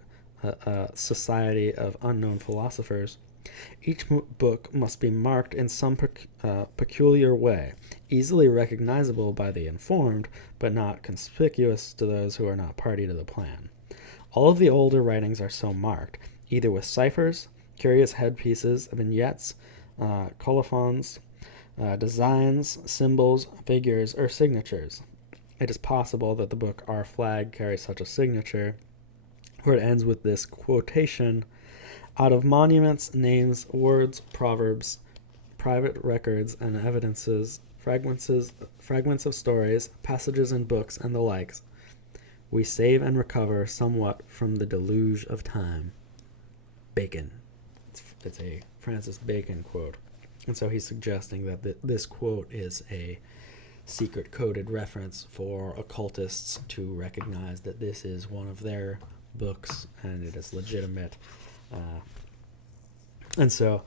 Society of Unknown Philosophers, each book must be marked in some peculiar way, easily recognizable by the informed, but not conspicuous to those who are not party to the plan. All of the older writings are so marked, either with ciphers, curious headpieces, vignettes, colophons, designs, symbols, figures, or signatures. It is possible that the book Our Flag carries such a signature, where it ends with this quotation: out of monuments, names, words, proverbs, private records, and evidences, fragments of stories, passages in books, and the likes, we save and recover somewhat from the deluge of time. Bacon. It's a Francis Bacon quote. And so he's suggesting that this quote is a secret coded reference for occultists to recognize that this is one of their books and it is legitimate. And so,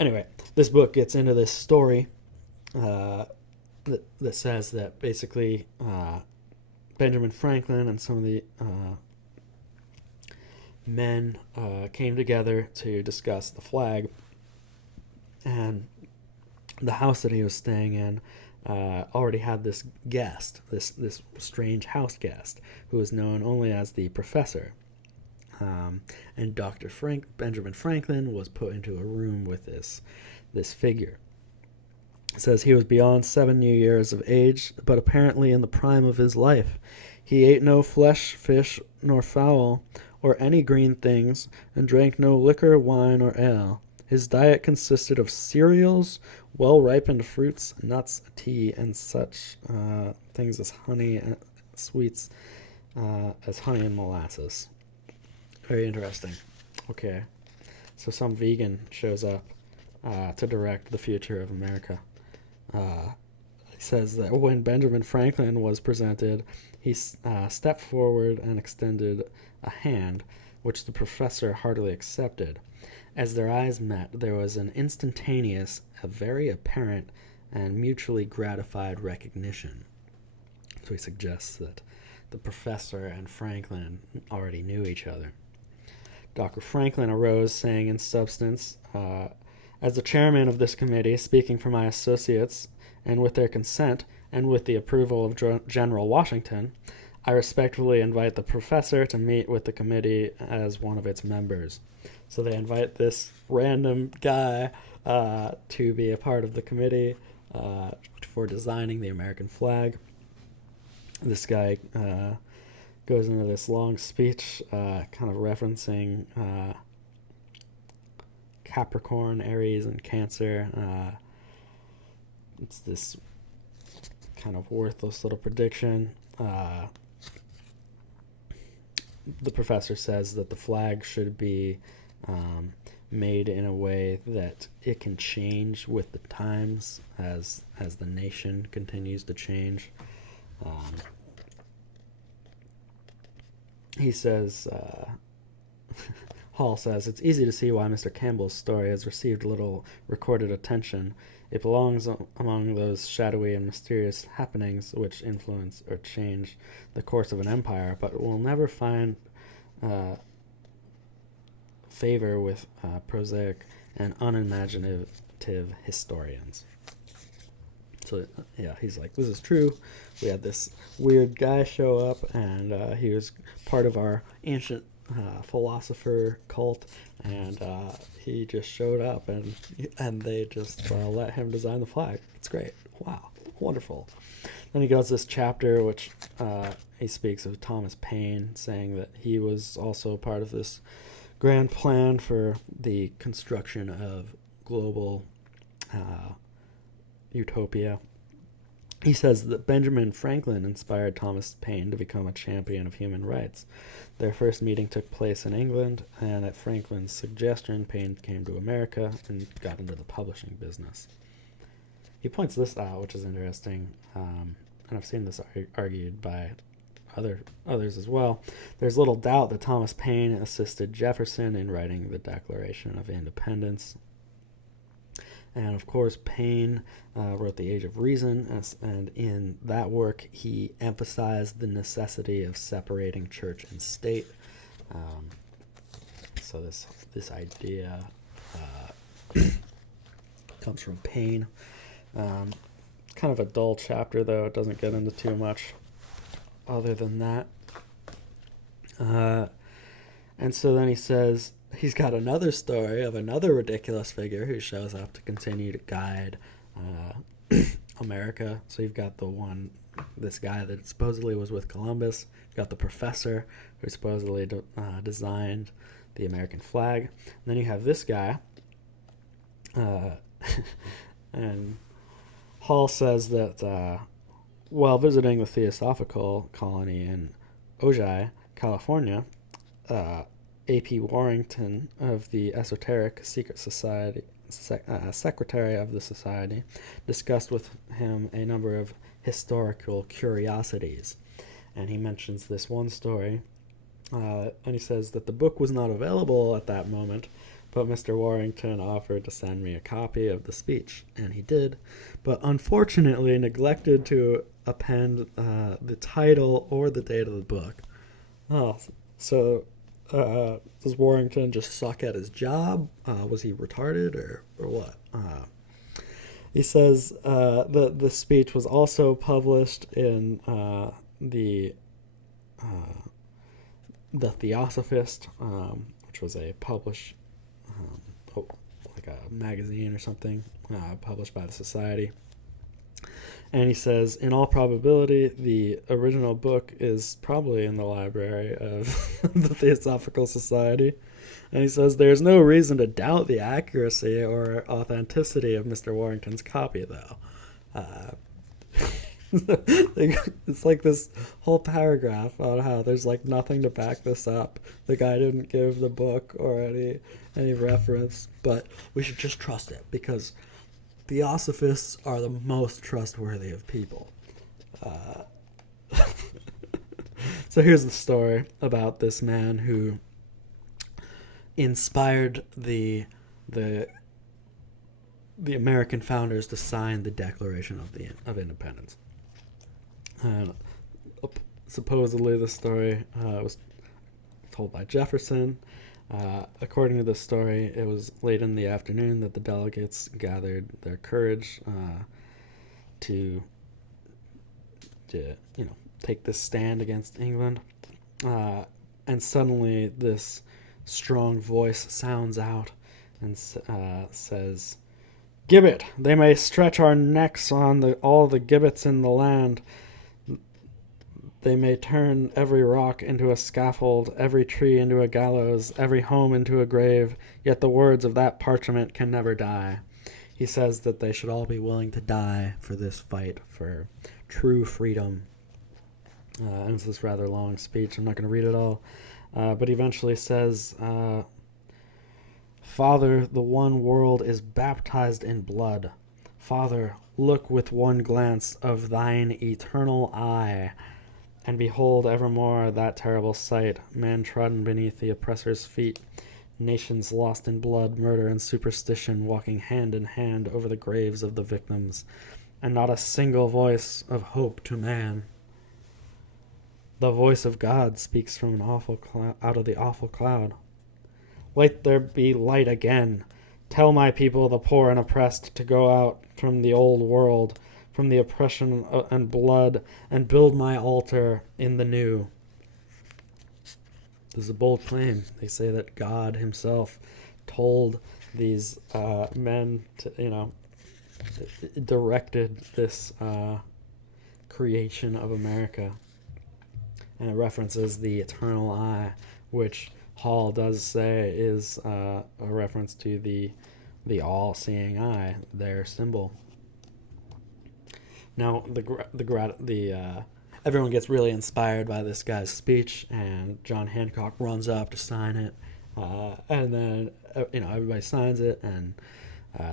anyway, this book gets into this story that says that basically Benjamin Franklin and some of the men came together to discuss the flag, and the house that he was staying in already had this guest, this strange house guest, who was known only as the Professor. And Dr. Benjamin Franklin was put into a room with this figure. It says he was beyond 70 years of age, but apparently in the prime of his life. He ate no flesh, fish, nor fowl, or any green things, and drank no liquor, wine, or ale. His diet consisted of cereals, well-ripened fruits, nuts, tea, and such things as honey and sweets, as honey and molasses. Very interesting. Okay, so some vegan shows up to direct the future of America. He says that when Benjamin Franklin was presented, he stepped forward and extended a hand, which the professor heartily accepted. As their eyes met, there was an instantaneous, a very apparent, and mutually gratified recognition. So he suggests that the professor and Franklin already knew each other. Dr. Franklin arose, saying in substance, as the chairman of this committee, speaking for my associates, and with their consent, and with the approval of General Washington, I respectfully invite the professor to meet with the committee as one of its members. So they invite this random guy to be a part of the committee for designing the American flag. This guy goes into this long speech kind of referencing Capricorn, Aries, and Cancer. It's this kind of worthless little prediction. The professor says that the flag should be made in a way that it can change with the times as the nation continues to change. He says, Hall says, it's easy to see why Mr. Campbell's story has received little recorded attention. It belongs among those shadowy and mysterious happenings which influence or change the course of an empire, but will never find favor with prosaic and unimaginative historians. So, yeah, he's like, this is true. We had this weird guy show up, and he was part of our ancient philosopher cult, and he just showed up, and they just let him design the flag. It's great. Wow. Wonderful. Then he goes this chapter, which he speaks of Thomas Paine, saying that he was also part of this grand plan for the construction of global utopia. He says that Benjamin Franklin inspired Thomas Paine to become a champion of human rights. Their first meeting took place in England, and at Franklin's suggestion, Paine came to America and got into the publishing business. He points this out, which is interesting, and I've seen this argued by others as well. There's little doubt that Thomas Paine assisted Jefferson in writing the Declaration of Independence. And of course, Paine wrote The Age of Reason, and in that work, he emphasized the necessity of separating church and state. So this idea comes from Paine. Kind of a dull chapter, though. It doesn't get into too much other than that. And so then he says he's got another story of another ridiculous figure who shows up to continue to guide America. So you've got this guy that supposedly was with Columbus. You've got the professor who supposedly designed the American flag. And then you have this guy. And Hall says that while visiting the Theosophical colony in Ojai, California, A.P. Warrington of the Esoteric Secret Society, secretary of the society, discussed with him a number of historical curiosities. And he mentions this one story, and he says that the book was not available at that moment, but Mr. Warrington offered to send me a copy of the speech, and he did, but unfortunately neglected to append the title or the date of the book. So does Warrington just suck at his job? Was he retarded or what? He says the speech was also published in the Theosophist, which was a published like a magazine or something published by the society. And he says, in all probability, the original book is probably in the library of the Theosophical Society. And he says, there's no reason to doubt the accuracy or authenticity of Mr. Warrington's copy, though. It's like this whole paragraph on how there's like nothing to back this up. The guy didn't give the book or any reference, but we should just trust it because Theosophists are the most trustworthy of people. So here's the story about this man who inspired the American founders to sign the Declaration of Independence. And supposedly the story was told by Jefferson. According to this story, it was late in the afternoon that the delegates gathered their courage to take this stand against England. And suddenly this strong voice sounds out and says, "Gibbet! They may stretch our necks on all the gibbets in the land. They may turn every rock into a scaffold, every tree into a gallows, every home into a grave, yet the words of that parchment can never die." He says that they should all be willing to die for this fight for true freedom. And it's this rather long speech. I'm not going to read it all. But he eventually says, "Father, the one world is baptized in blood. Father, look with one glance of thine eternal eye. And behold evermore that terrible sight, man trodden beneath the oppressor's feet, nations lost in blood, murder, and superstition walking hand in hand over the graves of the victims, and not a single voice of hope to man. The voice of God speaks from an awful out of the awful cloud. Let there be light again. Tell my people, the poor and oppressed, to go out from the old world, from the oppression and blood, and build my altar in the new." This is a bold claim. They say that God himself told these men to, directed this creation of America. And it references the eternal eye, which Hall does say is a reference to the all-seeing eye, their symbol. Now everyone gets really inspired by this guy's speech, and John Hancock runs up to sign it, and then everybody signs it, and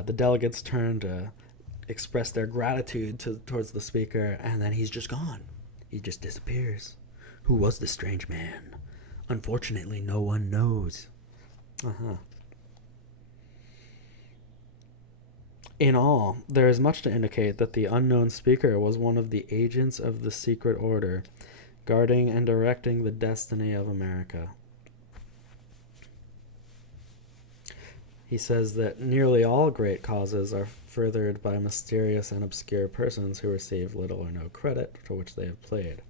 the delegates turn to express their gratitude towards the speaker, and then he's just gone. He just disappears. Who was the strange man? Unfortunately, no one knows. In all, there is much to indicate that the unknown speaker was one of the agents of the secret order, guarding and directing the destiny of America. He says that nearly all great causes are furthered by mysterious and obscure persons who receive little or no credit for which they have played.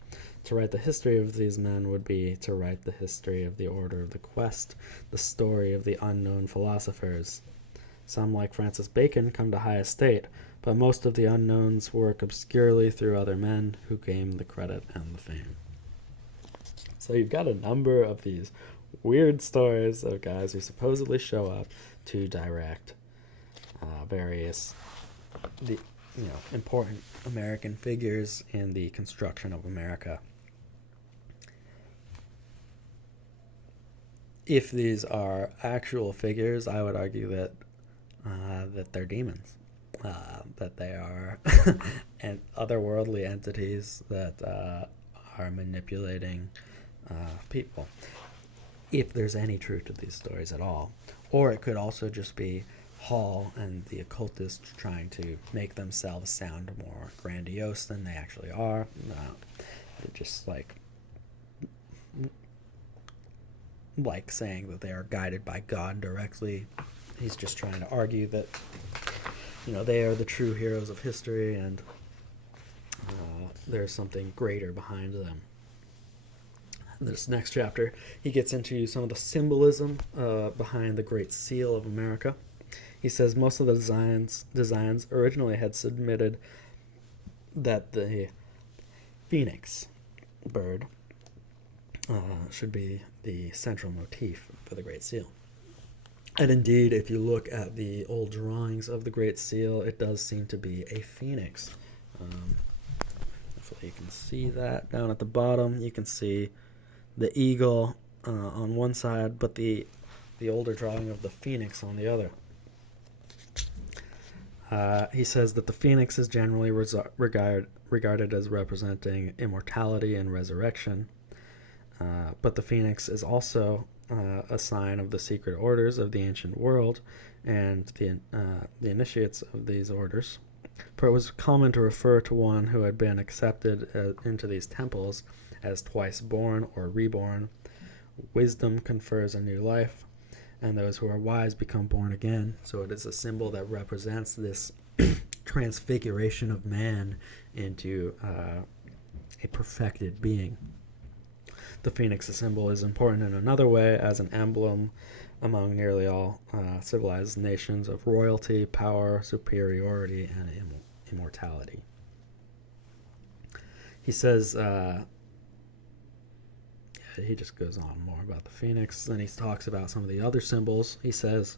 To write the history of these men would be to write the history of the order of the quest, the story of the unknown philosophers. Some, like Francis Bacon, come to high estate, but most of the unknowns work obscurely through other men who gain the credit and the fame. So you've got a number of these weird stories of guys who supposedly show up to direct various important American figures in the construction of America. If these are actual figures, I would argue that they're demons, that they are and otherworldly entities that are manipulating people, if there's any truth to these stories at all. Or it could also just be Hall and the occultists trying to make themselves sound more grandiose than they actually are. They're just like saying that they are guided by God directly. He's just trying to argue that they are the true heroes of history, and there's something greater behind them. This next chapter, he gets into some of the symbolism behind the Great Seal of America. He says most of the designs originally had submitted that the phoenix bird should be the central motif for the Great Seal. And indeed, if you look at the old drawings of the Great Seal, it does seem to be a phoenix. Hopefully you can see that. Down at the bottom, you can see the eagle on one side, but the older drawing of the phoenix on the other. He says that the phoenix is generally regarded as representing immortality and resurrection, but the phoenix is also a sign of the secret orders of the ancient world and the initiates of these orders. For it was common to refer to one who had been accepted into these temples as twice born or reborn. Wisdom confers a new life, and those who are wise become born again. So it is a symbol that represents this transfiguration of man into a perfected being. The phoenix symbol is important in another way as an emblem among nearly all civilized nations of royalty, power, superiority, and immortality. He says, he just goes on more about the phoenix. Then he talks about some of the other symbols. He says,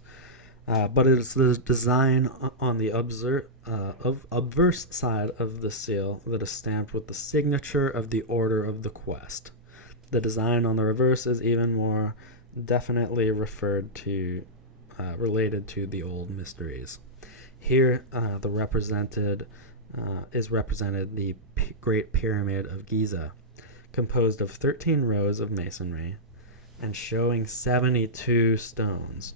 but it is the design on the obverse side of the seal that is stamped with the signature of the order of the quest. The design on the reverse is even more definitely related to the old mysteries. Here, is represented the Great Pyramid of Giza, composed of 13 rows of masonry and showing 72 stones.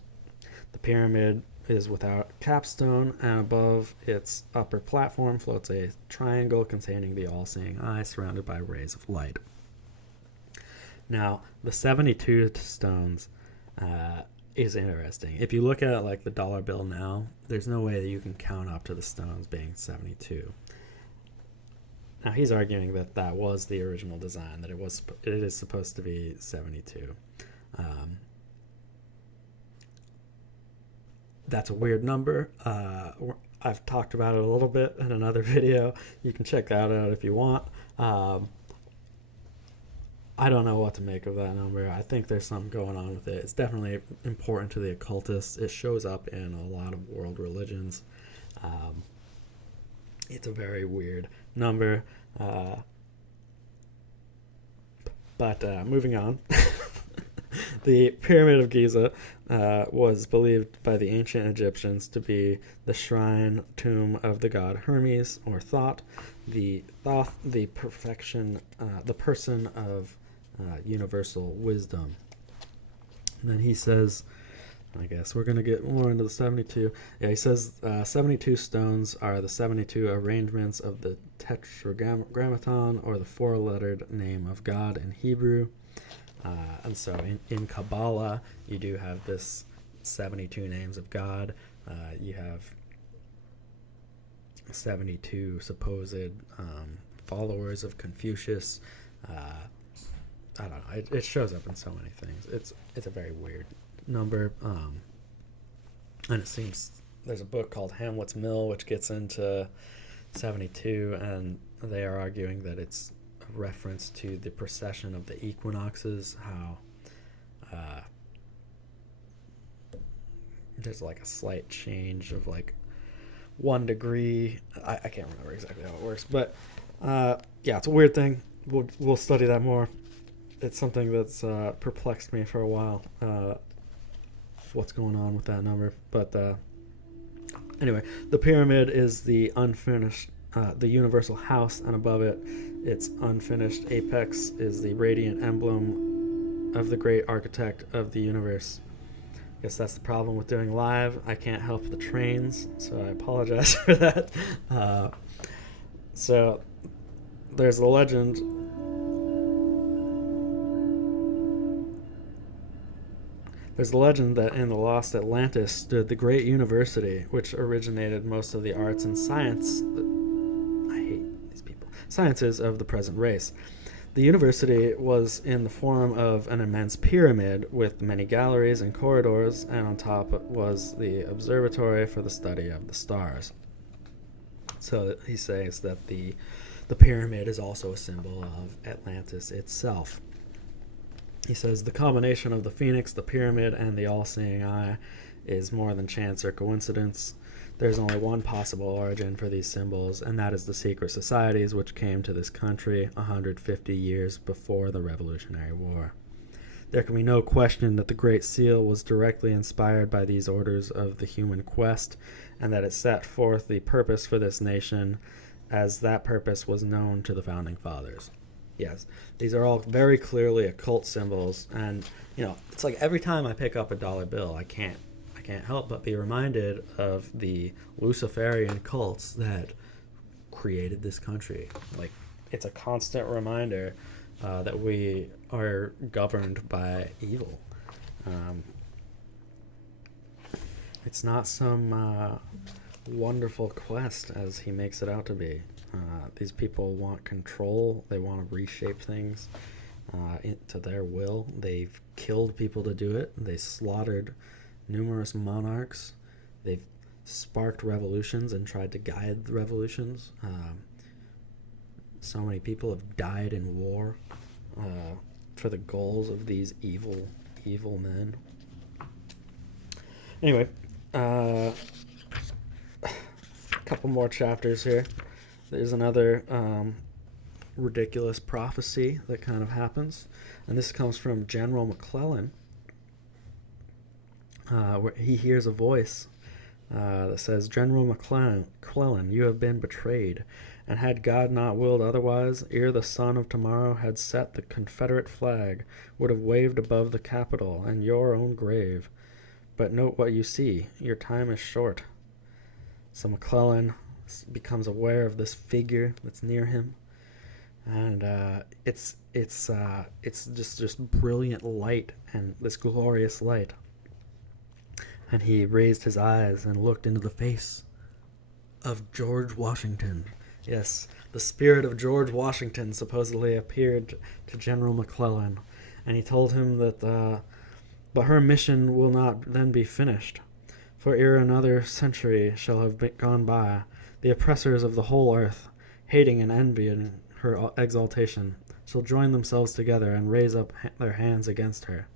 The pyramid is without capstone, and above its upper platform floats a triangle containing the all-seeing eye surrounded by rays of light. Now, the 72 stones is interesting. If you look at like the dollar bill now, there's no way that you can count up to the stones being 72. Now, he's arguing that that was the original design, that it is supposed to be 72. That's a weird number. I've talked about it a little bit in another video. You can check that out if you want. I don't know what to make of that number. I think there's something going on with it. It's definitely important to the occultists. It shows up in a lot of world religions. It's a very weird number. But moving on. The Pyramid of Giza was believed by the ancient Egyptians to be the shrine tomb of the god Hermes, or Thoth, the perfection, the person of universal wisdom. And then he says, I guess we're going to get more into the 72. Yeah, he says 72 stones are the 72 arrangements of the Tetragrammaton, or the four-lettered name of God in Hebrew. And so in Kabbalah, you do have this 72 names of God. You have 72 supposed followers of Confucius. I don't know. It shows up in so many things. It's a very weird number. And it seems there's a book called Hamlet's Mill, which gets into 72, and they are arguing that it's reference to the precession of the equinoxes, how there's like a slight change of like 1 degree. I can't remember exactly how it works, but yeah, it's a weird thing. We'll study that more. It's something that's perplexed me for a while, what's going on with that number. But anyway, the pyramid is the unfinished, the universal house, and above it, its unfinished apex is the radiant emblem of the great architect of the universe. I guess that's the problem with doing live. I can't help the trains, so I apologize for that. So there's the legend. There's the legend that in the lost Atlantis stood the great university, which originated most of the arts and sciences of the present race. The university was in the form of an immense pyramid with many galleries and corridors, and on top was the observatory for the study of the stars. So he says that the pyramid is also a symbol of Atlantis itself. He says the combination of the phoenix, the pyramid, and the all-seeing eye is more than chance or coincidence. There's only one possible origin for these symbols, and that is the secret societies which came to this country 150 years before the Revolutionary War. There can be no question that the Great Seal was directly inspired by these orders of the human quest, and that it set forth the purpose for this nation, as that purpose was known to the Founding Fathers. Yes, these are all very clearly occult symbols, and it's like every time I pick up a dollar bill, I can't help but be reminded of the Luciferian cults that created this country. Like, it's a constant reminder that we are governed by evil. It's not some wonderful quest as he makes it out to be. These people want control. They want to reshape things to their will. They've killed people to do it. They slaughtered numerous monarchs. They've sparked revolutions and tried to guide the revolutions. So many people have died in war for the goals of these evil men. Anyway, a couple more chapters here. There's another ridiculous prophecy that kind of happens, and this comes from General McClellan, where he hears a voice that says, "General McClellan, you have been betrayed, and had God not willed otherwise, ere the sun of tomorrow had set, the Confederate flag would have waved above the Capitol and your own grave. But note what you see. Your time is short." So McClellan becomes aware of this figure that's near him, and it's just brilliant light, and this glorious light. And he raised his eyes and looked into the face of George Washington. Yes, the spirit of George Washington supposedly appeared to General McClellan, and he told him that, but her mission will not then be finished, for ere another century shall have gone by, the oppressors of the whole earth, hating and envying her exaltation, shall join themselves together and raise up their hands against her.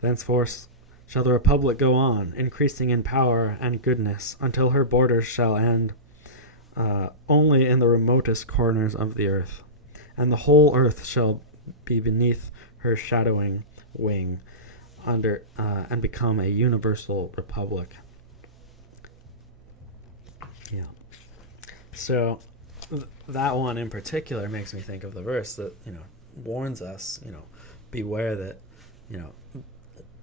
Thenceforth shall the republic go on, increasing in power and goodness, until her borders shall end only in the remotest corners of the earth, and the whole earth shall be beneath her shadowing wing, and become a universal republic. Yeah. So that one in particular makes me think of the verse that, warns us, beware that,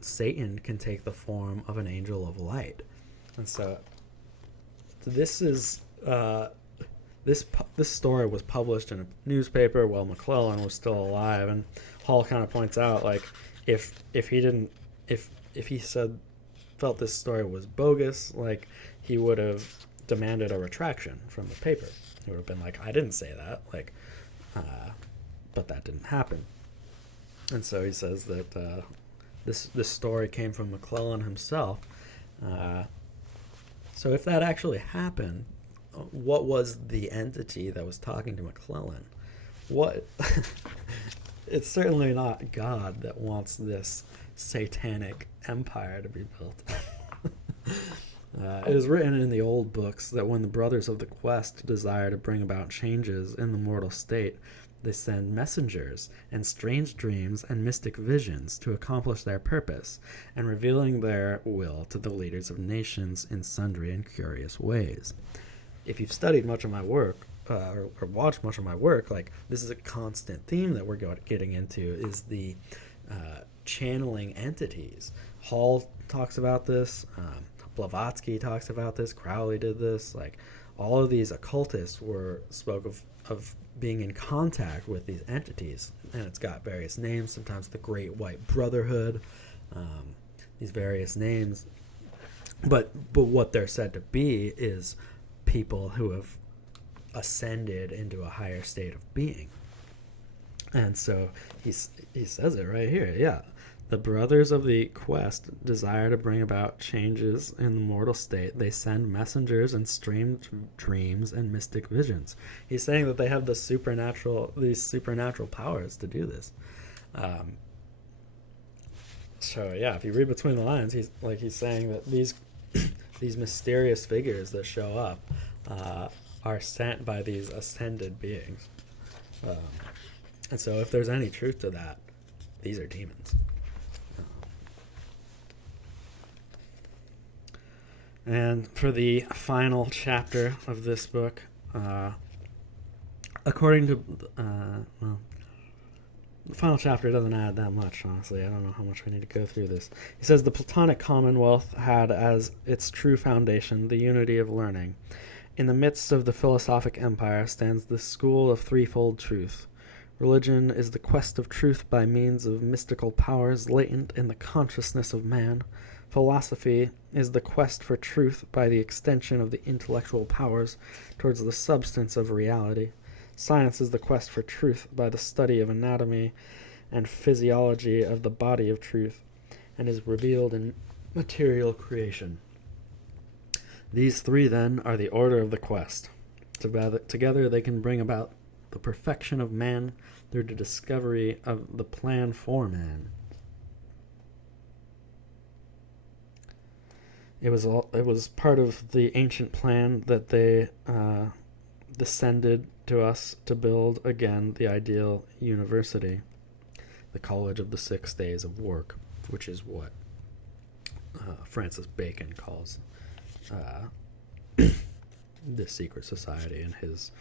Satan can take the form of an angel of light. And so this is this story was published in a newspaper while McClellan was still alive, and Hall kind of points out, like, if he felt this story was bogus, like, he would have demanded a retraction from the paper. He would have been like, I didn't say that, like, but that didn't happen. And so he says that this story came from McClellan himself. So if that actually happened, what was the entity that was talking to McClellan? What? It's certainly not God that wants this satanic empire to be built. It is written in the old books that when the brothers of the quest desire to bring about changes in the mortal state, they send messengers and strange dreams and mystic visions to accomplish their purpose, and revealing their will to the leaders of nations in sundry and curious ways. If you've studied much of my work, or watched much of my work, like, this is a constant theme that we're getting into, is the channeling entities. Hall talks about this, Blavatsky talks about this, Crowley did this. Like, all of these occultists spoke of being in contact with these entities, and it's got various names, sometimes the Great White Brotherhood, these various names, but what they're said to be is people who have ascended into a higher state of being. And so he says it right here. Yeah, the brothers of the quest desire to bring about changes in the mortal state. They send messengers and strange dreams and mystic visions. He's saying that they have these supernatural powers to do this. So yeah, if you read between the lines, he's saying that these mysterious figures that show up are sent by these ascended beings. And so if there's any truth to that, these are demons. And for the final chapter of this book, according to, the final chapter doesn't add that much, honestly. I don't know how much we need to go through this. He says, the Platonic Commonwealth had as its true foundation the unity of learning. In the midst of the philosophic empire stands the school of threefold truth. Religion is the quest of truth by means of mystical powers latent in the consciousness of man. Philosophy is the quest for truth by the extension of the intellectual powers towards the substance of reality. Science is the quest for truth by the study of anatomy and physiology of the body of truth, and is revealed in material creation. These three, then, are the order of the quest. Together they can bring about the perfection of man through the discovery of the plan for man. It was part of the ancient plan that they descended to us to build again the ideal university, the College of the 6 Days of Work, which is what Francis Bacon calls the secret society in his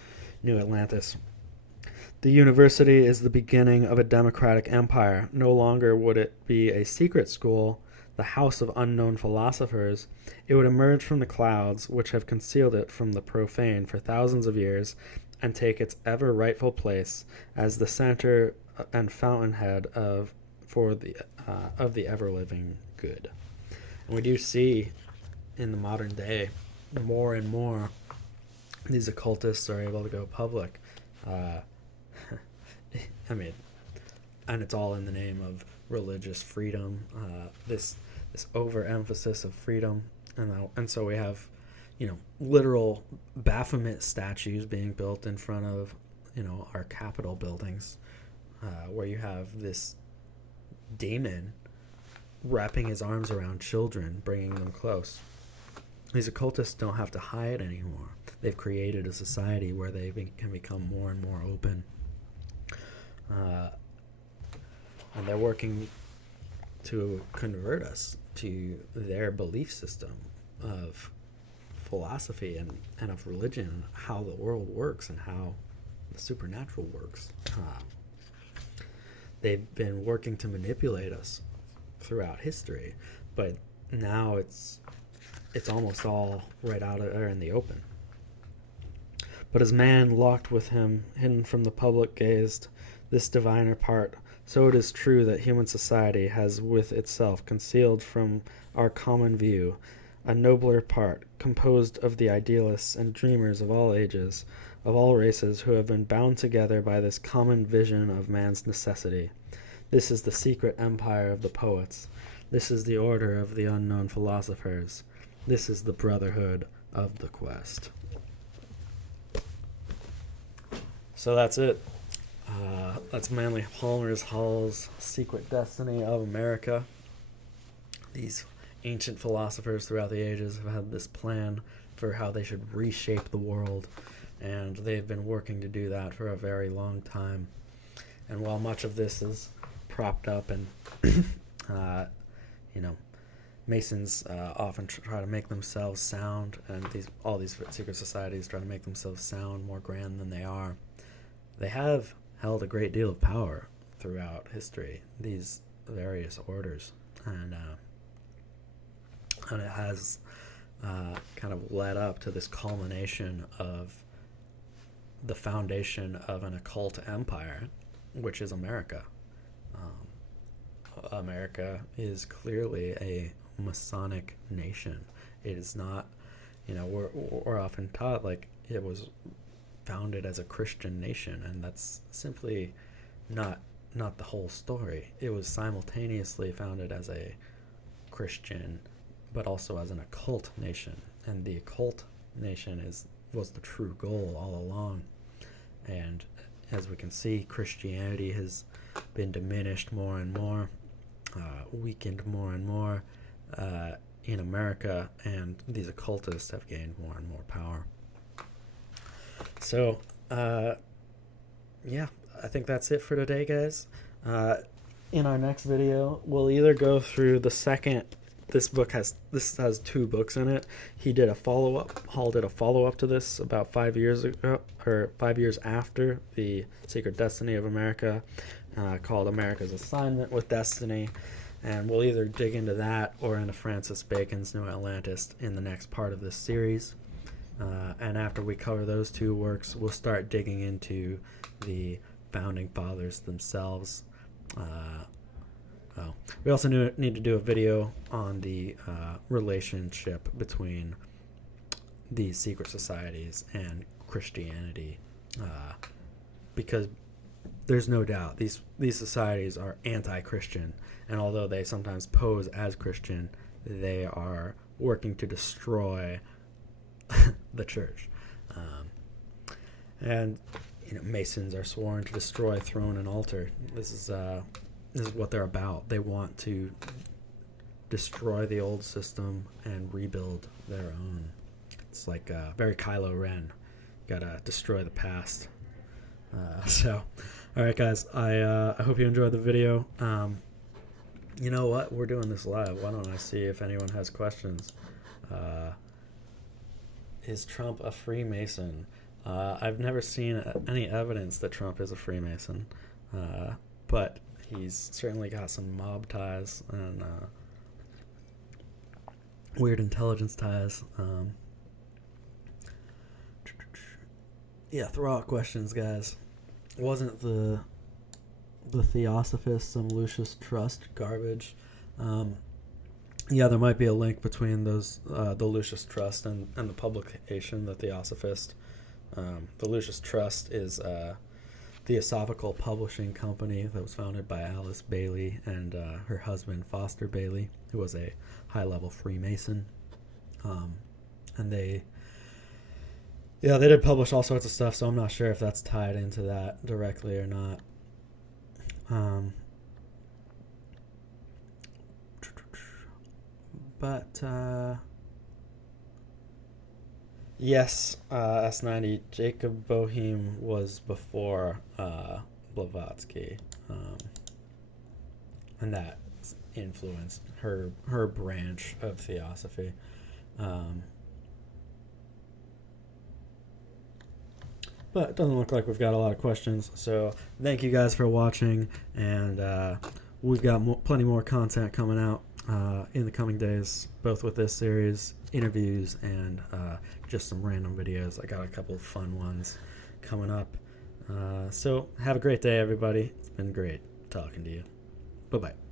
New Atlantis. The university is the beginning of a democratic empire. No longer would it be a secret school, the house of unknown philosophers. It would emerge from the clouds which have concealed it from the profane for thousands of years, and take its ever rightful place as the center and fountainhead of the ever living good. And we do see in the modern day more and more these occultists are able to go public. I mean, and it's all in the name of religious freedom, this overemphasis of freedom, and so we have, literal Baphomet statues being built in front of, our Capitol buildings, where you have this demon wrapping his arms around children, bringing them close. these occultists don't have to hide anymore. They've created a society where they can become more and more open. And they're working to convert us to their belief system of philosophy and of religion, and how the world works and how the supernatural works. They've been working to manipulate us throughout history, but now it's almost all right out there in the open. But as man locked with him, hidden from the public gazed, this diviner part, so it is true that human society has with itself concealed from our common view a nobler part, composed of the idealists and dreamers of all ages, of all races, who have been bound together by this common vision of man's necessity. This is the secret empire of the poets. This is the order of the unknown philosophers. This is the brotherhood of the quest. So that's it. That's Manly Palmer's Hall's Secret Destiny of America. These ancient philosophers throughout the ages have had this plan for how they should reshape the world, and they've been working to do that for a very long time. And while much of this is propped up and, Masons often try to make themselves sound, and all these secret societies try to make themselves sound more grand than they are. They have held a great deal of power throughout history, these various orders, and it has kind of led up to this culmination of the foundation of an occult empire, which is America. America is clearly a Masonic nation. It is not, we're often taught like it was founded as a Christian nation, and that's simply not the whole story. It was simultaneously founded as a Christian, but also as an occult nation, and the occult nation was the true goal all along. And as we can see, Christianity has been diminished more and more, weakened more and more in America, and these occultists have gained more and more power. So, I think that's it for today, guys. In our next video, we'll either go through the second. This has 2 books in it. Hall did a follow-up to this about 5 years ago, or 5 years after the Secret Destiny of America, called America's Assignment with Destiny. And we'll either dig into that or into Francis Bacon's New Atlantis in the next part of this series. And after we cover those 2 works, we'll start digging into the Founding Fathers themselves. We also need to do a video on the relationship between these secret societies and Christianity, because there's no doubt these societies are anti-Christian, and although they sometimes pose as Christian, they are working to destroy the church. And Masons are sworn to destroy throne and altar. This is what they're about. They want to destroy the old system and rebuild their own. It's like very Kylo Ren. Gotta destroy the past. All right, guys. I hope you enjoyed the video. You know what? We're doing this live. Why don't I see if anyone has questions? Is Trump a Freemason? I've never seen any evidence that Trump is a Freemason, but he's certainly got some mob ties and weird intelligence ties. Throw out questions, guys. Wasn't the Theosophist some Lucius Trust garbage? There might be a link between those, the Lucius Trust and the publication, the Theosophist. The Lucius Trust is a Theosophical publishing company that was founded by Alice Bailey and her husband Foster Bailey, who was a high-level Freemason. And they did publish all sorts of stuff, so I'm not sure if that's tied into that directly or not. Yes, S90. Jacob Boehm was before Blavatsky, and that influenced her branch of theosophy. But it doesn't look like we've got a lot of questions. So thank you guys for watching, and we've got plenty more content coming out in the coming days, both with this series, interviews, and just some random videos. I got a couple of fun ones coming up. So have a great day, everybody. It's been great talking to you. Bye-bye.